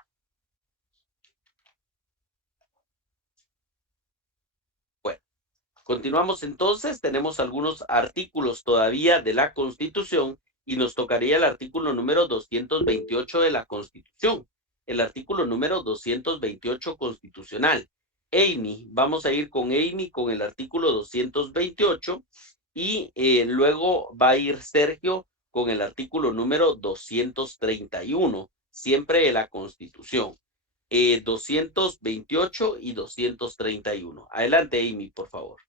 Bueno, continuamos entonces, tenemos algunos artículos todavía de la Constitución y nos tocaría el artículo número 228 de la Constitución. El artículo número 228 constitucional. Amy, vamos a ir con Amy con el artículo 228 y luego va a ir Sergio con el artículo número 231, siempre de la Constitución. 228 y 231. Adelante, Amy, por favor.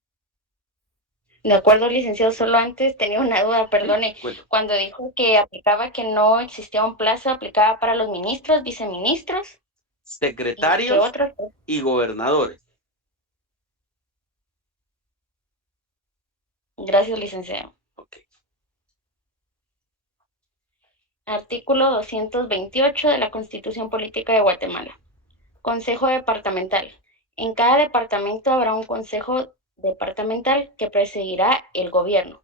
De acuerdo, licenciado, solo antes tenía una duda, perdone. Bueno. Cuando dijo que aplicaba que no existía un plazo, ¿aplicaba para los ministros, viceministros? Secretarios y gobernadores. Gracias, licenciado. Ok. Artículo 228 de la Constitución Política de Guatemala. Consejo departamental. En cada departamento habrá un consejo departamental que presidirá el gobierno.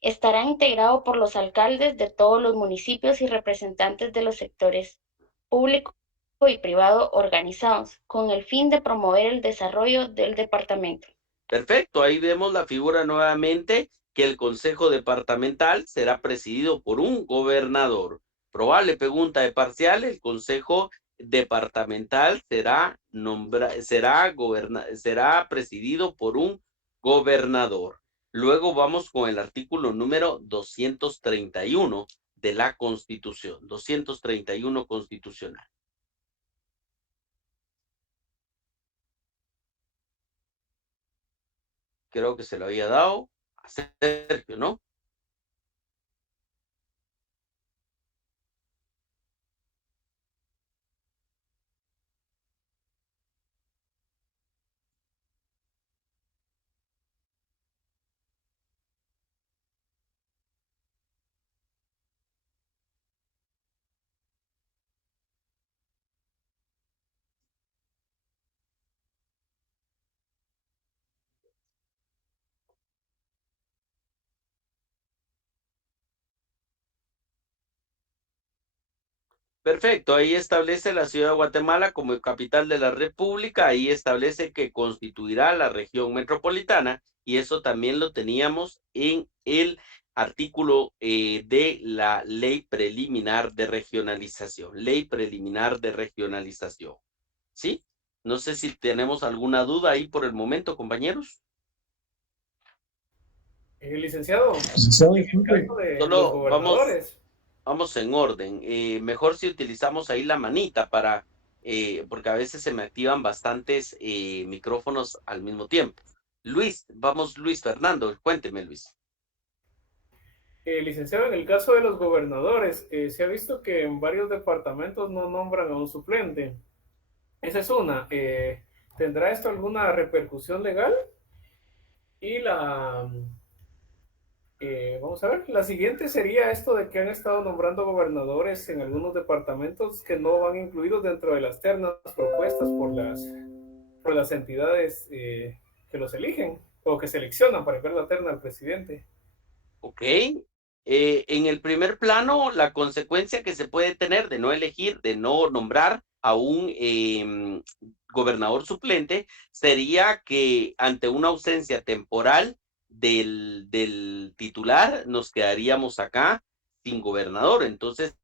Estará integrado por los alcaldes de todos los municipios y representantes de los sectores público y privado organizados, con el fin de promover el desarrollo del departamento. Perfecto, ahí vemos la figura nuevamente que el Consejo Departamental será presidido por un gobernador. Probable pregunta de parcial, el Consejo Departamental será presidido por un gobernador. Luego vamos con el artículo número 231 de la Constitución, 231 constitucional. Creo que se lo había dado a Sergio, ¿no? Perfecto, ahí establece la ciudad de Guatemala como capital de la República, ahí establece que constituirá la región metropolitana y eso también lo teníamos en el artículo de la ley preliminar de regionalización, ¿sí? No sé si tenemos alguna duda ahí por el momento, compañeros. Licenciado, Licenciado, en el caso de los Solo gobernadores, vamos en orden. Mejor si utilizamos ahí la manita para, porque a veces se me activan bastantes micrófonos al mismo tiempo. Luis Fernando, cuénteme, Luis. licenciado, en el caso de los gobernadores, se ha visto que en varios departamentos no nombran a un suplente. Esa es una. ¿Tendrá esto alguna repercusión legal? Y vamos a ver, la siguiente sería esto de que han estado nombrando gobernadores en algunos departamentos que no van incluidos dentro de las ternas propuestas por las entidades que los eligen o que seleccionan para ver la terna al presidente. Ok. En el primer plano, la consecuencia que se puede tener de no elegir, de no nombrar a un gobernador suplente, sería que ante una ausencia temporal del titular, nos quedaríamos acá sin gobernador. Entonces,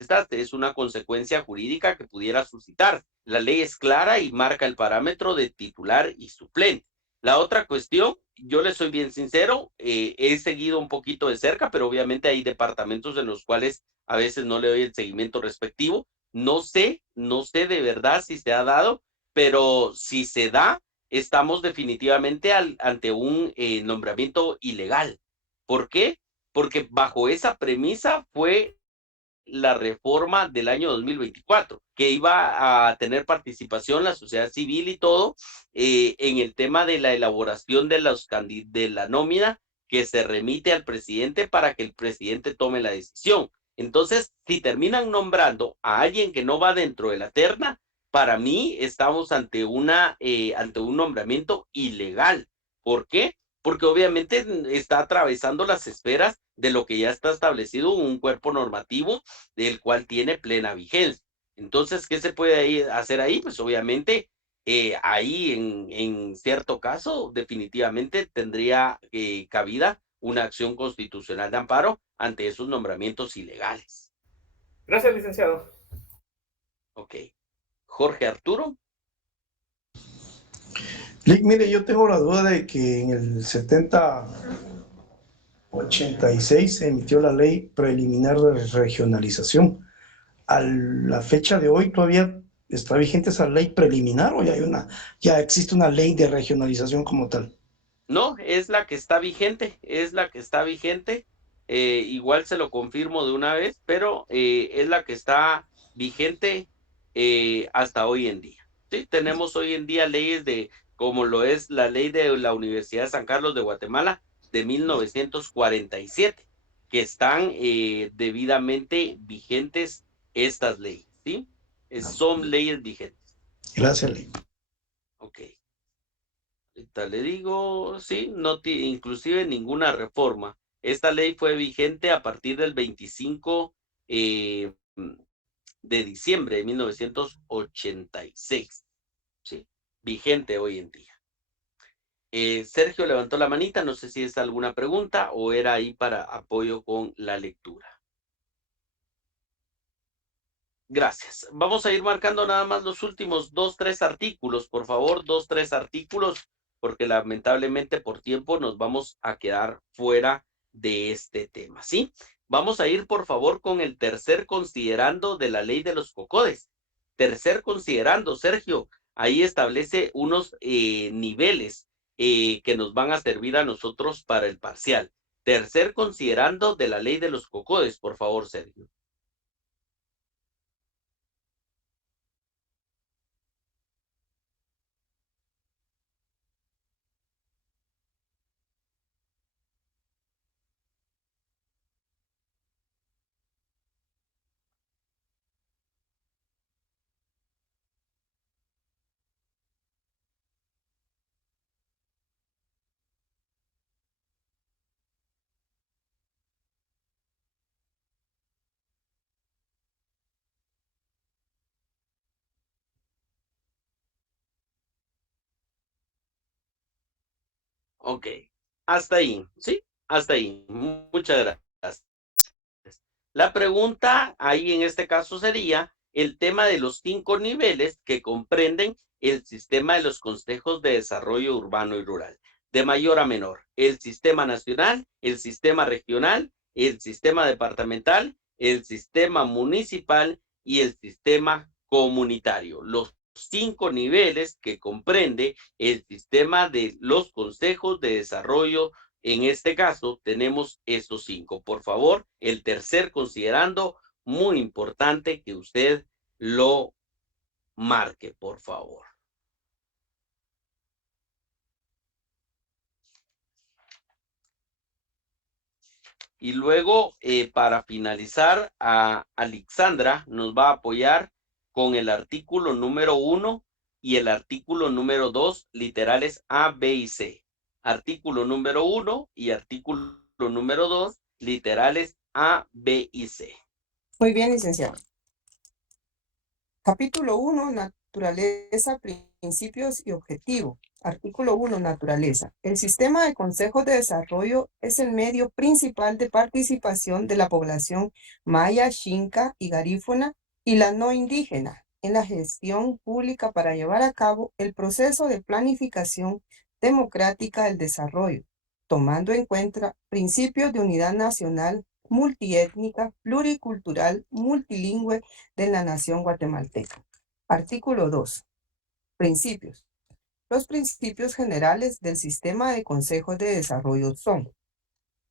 esta es una consecuencia jurídica que pudiera suscitar. La ley es clara y marca el parámetro de titular y suplente. La otra cuestión, yo le soy bien sincero, he seguido un poquito de cerca, pero obviamente hay departamentos en los cuales a veces no le doy el seguimiento respectivo. No sé de verdad si se ha dado, pero si se da, estamos definitivamente ante un nombramiento ilegal. ¿Por qué? Porque bajo esa premisa fue la reforma del año 2024, que iba a tener participación la sociedad civil y todo en el tema de la elaboración de la nómina que se remite al presidente para que el presidente tome la decisión. Entonces, si terminan nombrando a alguien que no va dentro de la terna, para mí estamos ante un nombramiento ilegal. ¿Por qué? Porque obviamente está atravesando las esferas de lo que ya está establecido en un cuerpo normativo del cual tiene plena vigencia. Entonces, ¿qué se puede hacer ahí? Pues obviamente ahí en cierto caso definitivamente tendría cabida una acción constitucional de amparo ante esos nombramientos ilegales. Gracias, licenciado. Ok. Jorge Arturo. Mire, yo tengo la duda de que en el 86 se emitió la ley preliminar de regionalización. A la fecha de hoy todavía está vigente esa ley preliminar o ya existe una ley de regionalización como tal. No, es la que está vigente, igual se lo confirmo de una vez, pero es la que está vigente hasta hoy en día. Sí, tenemos hoy en día leyes como lo es la ley de la Universidad de San Carlos de Guatemala de 1947, que están debidamente vigentes estas leyes, ¿sí? Son leyes vigentes. Gracias, Ley. Ok. Ahorita le digo, sí, no tiene inclusive ninguna reforma. Esta ley fue vigente a partir del 25 de diciembre de 1986. Sí, vigente hoy en día. Sergio levantó la manita, no sé si es alguna pregunta o era ahí para apoyo con la lectura. Gracias. Vamos a ir marcando nada más los últimos 2-3 artículos, por favor, 2-3 artículos, porque lamentablemente por tiempo nos vamos a quedar fuera de este tema, ¿sí? Vamos a ir, por favor, con el tercer considerando de la ley de los COCODES. Tercer considerando, Sergio, ahí establece unos niveles que nos van a servir a nosotros para el parcial. Tercer considerando de la ley de los COCODES, por favor, Sergio. Ok, hasta ahí, ¿sí? Hasta ahí. Muchas gracias. La pregunta ahí en este caso sería el tema de los 5 niveles que comprenden el sistema de los consejos de desarrollo urbano y rural, de mayor a menor. El sistema nacional, el sistema regional, el sistema departamental, el sistema municipal y el sistema comunitario. Los 5 niveles que comprende el sistema de los consejos de desarrollo. En este caso tenemos estos 5. Por favor, el tercer considerando, muy importante que usted lo marque, por favor. Y luego, para finalizar, a Alexandra nos va a apoyar con el artículo número 1 y el artículo número 2, literales A, B y C. Artículo número 1 y artículo número 2, literales A, B y C. Muy bien, licenciado. Capítulo 1, naturaleza, principios y objetivo. Artículo 1, naturaleza. El sistema de consejos de desarrollo es el medio principal de participación de la población maya, xinca y garífuna y la no indígena en la gestión pública para llevar a cabo el proceso de planificación democrática del desarrollo, tomando en cuenta principios de unidad nacional, multiétnica, pluricultural, multilingüe de la nación guatemalteca. Artículo 2. Principios. Los principios generales del sistema de consejos de desarrollo son: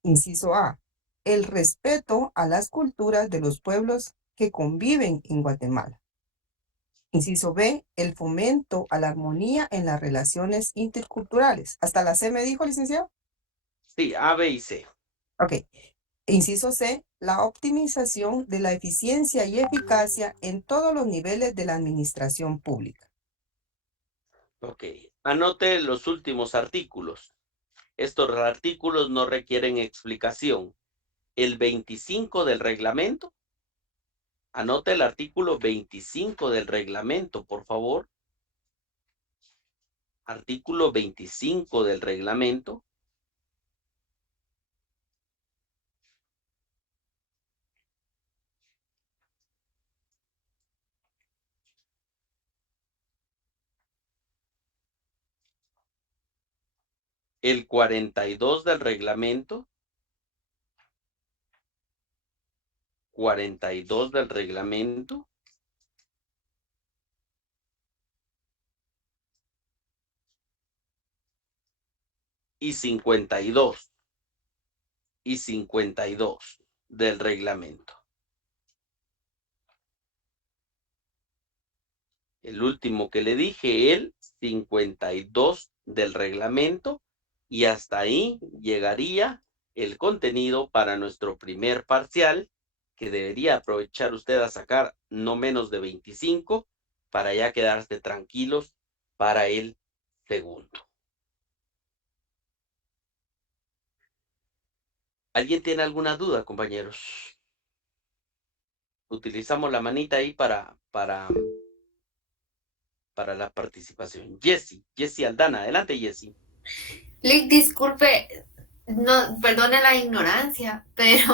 inciso A, el respeto a las culturas de los pueblos que conviven en Guatemala. Inciso B, el fomento a la armonía en las relaciones interculturales. ¿Hasta la C me dijo, licenciado? Sí, A, B y C. Ok. Inciso C, la optimización de la eficiencia y eficacia en todos los niveles de la administración pública. Ok, anote los últimos artículos. Estos artículos no requieren explicación. El 25 del reglamento. Anote el artículo 25 del reglamento, por favor. Artículo 25 del reglamento. El 42 del reglamento. 42 del reglamento. Y 52. Y 52 del reglamento. El último que le dije, el 52 del reglamento. Y hasta ahí llegaría el contenido para nuestro primer parcial, que debería aprovechar usted a sacar no menos de 25, para ya quedarse tranquilos para el segundo. ¿Alguien tiene alguna duda, compañeros? Utilizamos la manita ahí para la participación. Jessie Aldana, adelante, Jessie. Lick, disculpe, no, perdone la ignorancia, pero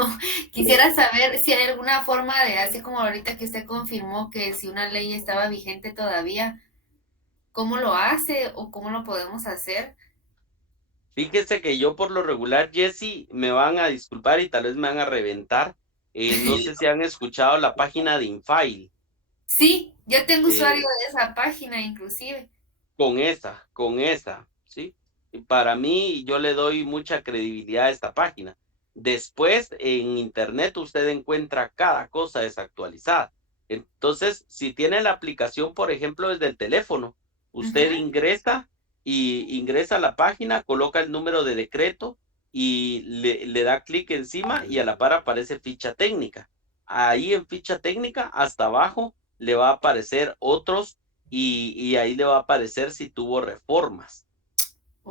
quisiera saber si hay alguna forma de, así como ahorita que usted confirmó que si una ley estaba vigente todavía, ¿cómo lo hace o cómo lo podemos hacer? Fíjese que yo por lo regular, Jessie, me van a disculpar y tal vez me van a reventar. No sé si han escuchado la página de Infile. Sí, yo tengo usuario de esa página inclusive. Con esa, ¿sí? Y para mí, yo le doy mucha credibilidad a esta página. Después, en internet, usted encuentra cada cosa desactualizada. Entonces, si tiene la aplicación, por ejemplo, desde el teléfono, usted ingresa a la página, coloca el número de decreto y le da clic encima y a la par aparece ficha técnica. Ahí en ficha técnica, hasta abajo, le va a aparecer otros y ahí le va a aparecer si tuvo reformas.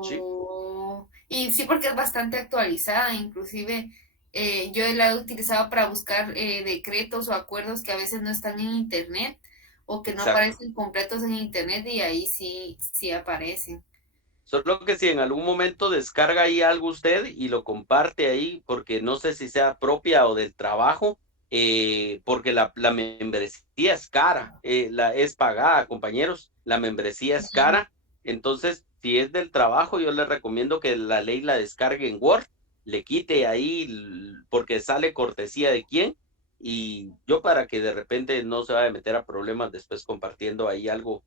¿Sí? Y sí, porque es bastante actualizada, inclusive yo la he utilizado para buscar decretos o acuerdos que a veces no están en internet o que no aparecen completos en internet y ahí sí aparecen. Solo que si en algún momento descarga ahí algo usted y lo comparte ahí, porque no sé si sea propia o del trabajo, porque la membresía es cara, es pagada, compañeros, la membresía es cara, entonces si es del trabajo yo le recomiendo que la ley la descargue en Word, le quite ahí porque sale cortesía de quién, y yo para que de repente no se vaya a meter a problemas después compartiendo ahí algo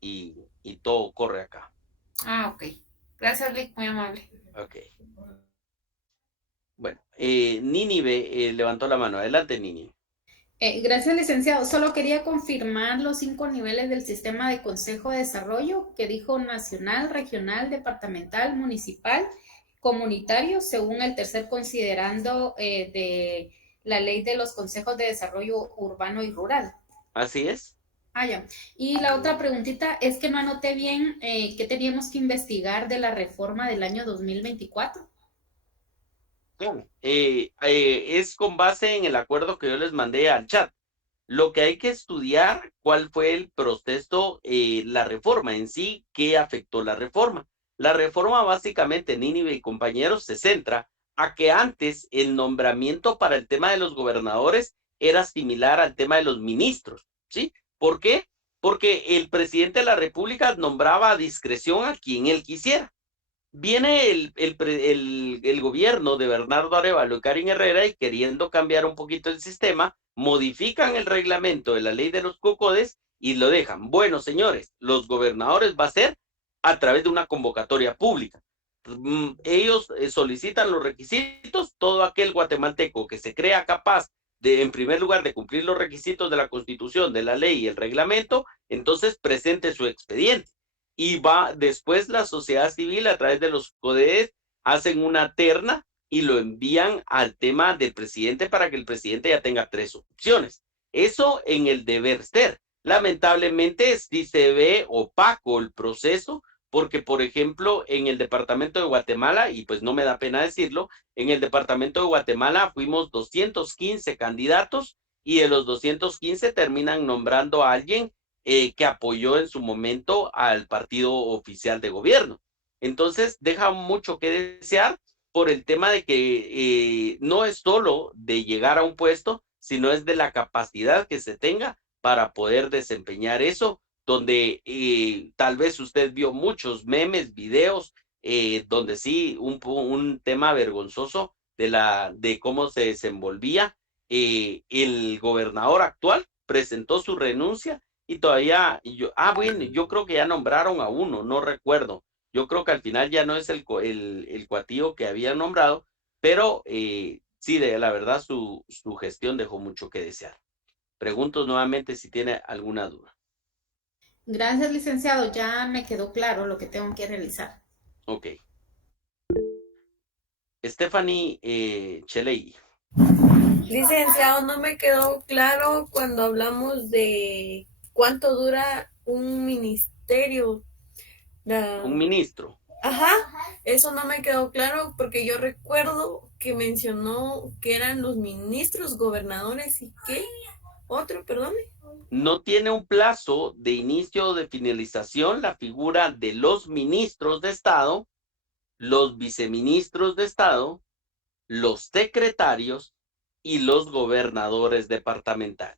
y todo corre acá. Ah, ok. Gracias, Lick, muy amable. Ok. Bueno, Nínive levantó la mano. Adelante, Nínive. Gracias, licenciado. Solo quería confirmar los 5 niveles del sistema de Consejo de Desarrollo que dijo nacional, regional, departamental, municipal, comunitario, según el tercer considerando de la ley de los consejos de desarrollo urbano y rural. Así es. Ah, ya. Y la otra preguntita es que no anoté bien qué teníamos que investigar de la reforma del año 2024. Es con base en el acuerdo que yo les mandé al chat. Lo que hay que estudiar, cuál fue el proceso, la reforma en sí, qué afectó la reforma. La reforma básicamente, Nínive y compañeros, se centra a que antes el nombramiento para el tema de los gobernadores era similar al tema de los ministros, ¿sí? ¿Por qué? Porque el presidente de la República nombraba a discreción a quien él quisiera. Viene el gobierno de Bernardo Arévalo y Karin Herrera y queriendo cambiar un poquito el sistema, modifican el reglamento de la ley de los COCODES y lo dejan. Bueno, señores, los gobernadores va a ser a través de una convocatoria pública. Ellos solicitan los requisitos, todo aquel guatemalteco que se crea capaz de, en primer lugar, de cumplir los requisitos de la Constitución, de la ley y el reglamento, entonces presente su expediente. Y va después la sociedad civil a través de los CODES hacen una terna y lo envían al tema del presidente para que el presidente ya tenga 3 opciones. Eso en el deber ser. Lamentablemente sí se ve opaco el proceso porque, por ejemplo, en el departamento de Guatemala, y pues no me da pena decirlo, en el departamento de Guatemala fuimos 215 candidatos y de los 215 terminan nombrando a alguien que apoyó en su momento al partido oficial de gobierno. Entonces, deja mucho que desear por el tema de que no es solo de llegar a un puesto, sino es de la capacidad que se tenga para poder desempeñar eso, donde tal vez usted vio muchos memes, videos, donde sí, un tema vergonzoso de cómo se desenvolvía. El gobernador actual presentó su renuncia y todavía, bueno, yo creo que ya nombraron a uno, no recuerdo. Yo creo que al final ya no es el cuatío que había nombrado, pero sí, la verdad, su gestión dejó mucho que desear. Pregunto nuevamente si tiene alguna duda. Gracias, licenciado. Ya me quedó claro lo que tengo que realizar. Ok. Stephanie Cheley. Licenciado, no me quedó claro cuando hablamos de ¿cuánto dura un ministerio? Un ministro. Ajá, eso no me quedó claro porque yo recuerdo que mencionó que eran los ministros, gobernadores y qué otro, perdón. No tiene un plazo de inicio o de finalización la figura de los ministros de Estado, los viceministros de Estado, los secretarios y los gobernadores departamentales.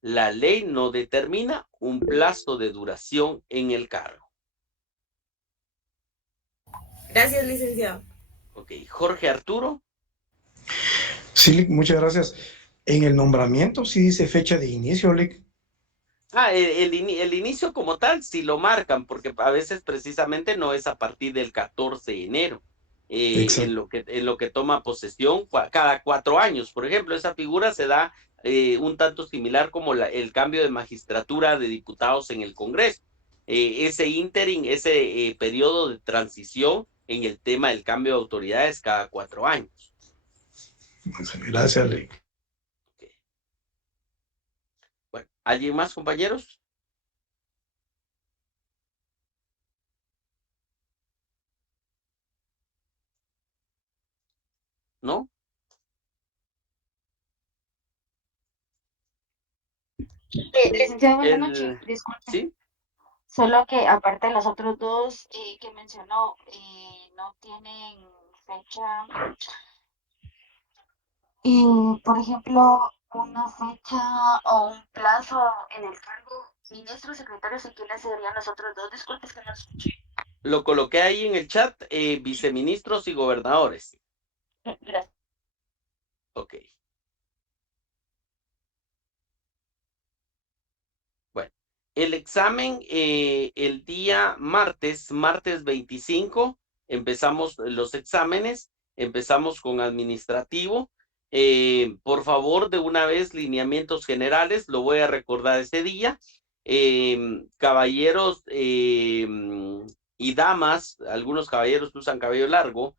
La ley no determina un plazo de duración en el cargo. Gracias, licenciado. Ok, Jorge Arturo. Sí, muchas gracias. En el nombramiento sí dice fecha de inicio, Lic. El inicio como tal sí lo marcan, porque a veces precisamente no es a partir del 14 de enero, en lo que toma posesión cada 4 años. Por ejemplo, esa figura se da un tanto similar como el cambio de magistratura de diputados en el Congreso. Ese interim, ese periodo de transición en el tema del cambio de autoridades cada 4 años. Gracias, Lic. Bueno, ¿alguien más, compañeros? ¿No? Licenciado, buenas noches. Disculpe. ¿Sí? Solo que aparte de los otros dos que mencionó, no tienen fecha. Por ejemplo, una fecha o un plazo en el cargo. Ministros, secretarios, ¿y quiénes serían los otros dos? Disculpe, es que no escuché. Lo coloqué ahí en el chat, viceministros y gobernadores. Gracias. Ok. Bueno, el examen el día martes 25, empezamos los exámenes, empezamos con administrativo. Por favor, de una vez, lineamientos generales, lo voy a recordar ese día. Caballeros y damas, algunos caballeros usan cabello largo,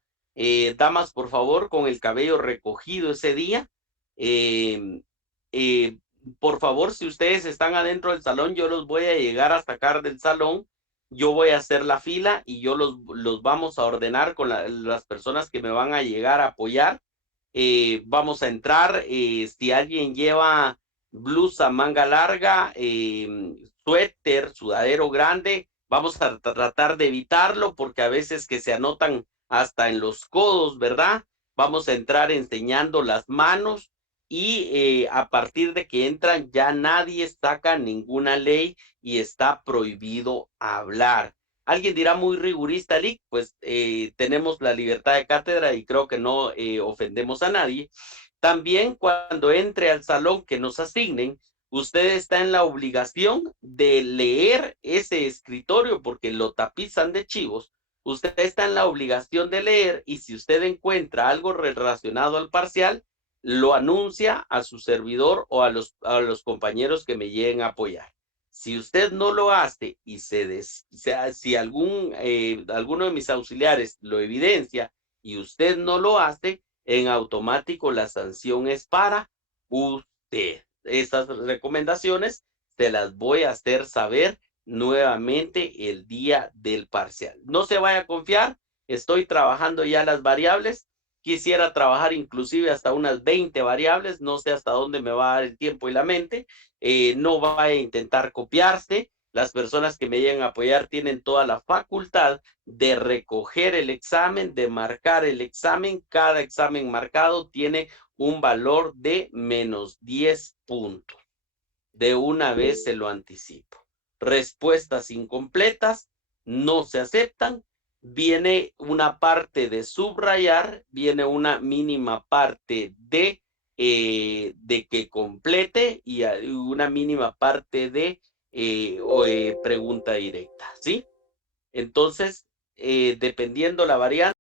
damas, por favor, con el cabello recogido ese día. Por favor, si ustedes están adentro del salón, yo los voy a llegar a sacar del salón, yo voy a hacer la fila y yo los vamos a ordenar con las personas que me van a llegar a apoyar. Vamos a entrar, si alguien lleva blusa manga larga, suéter, sudadero grande, vamos a tratar de evitarlo porque a veces que se anotan hasta en los codos, ¿verdad? Vamos a entrar enseñando las manos y a partir de que entran ya nadie saca ninguna ley y está prohibido hablar. Alguien dirá muy rigurista, Lic, pues tenemos la libertad de cátedra y creo que no ofendemos a nadie. También cuando entre al salón que nos asignen, usted está en la obligación de leer ese escritorio porque lo tapizan de chivos. Usted está en la obligación de leer y si usted encuentra algo relacionado al parcial, lo anuncia a su servidor o a los compañeros que me lleguen a apoyar. Si usted no lo hace y si alguno de mis auxiliares lo evidencia y usted no lo hace, en automático la sanción es para usted. Estas recomendaciones se las voy a hacer saber nuevamente el día del parcial. No se vaya a confiar, estoy trabajando ya las variables. Quisiera trabajar inclusive hasta unas 20 variables, no sé hasta dónde me va a dar el tiempo y la mente. No vaya a intentar copiarse. Las personas que me lleguen a apoyar tienen toda la facultad de recoger el examen, de marcar el examen. Cada examen marcado tiene un valor de -10 puntos. De una vez se lo anticipo. Respuestas incompletas no se aceptan. Viene una parte de subrayar, viene una mínima parte de que complete y una mínima parte de pregunta directa, ¿sí? Entonces, dependiendo la variante,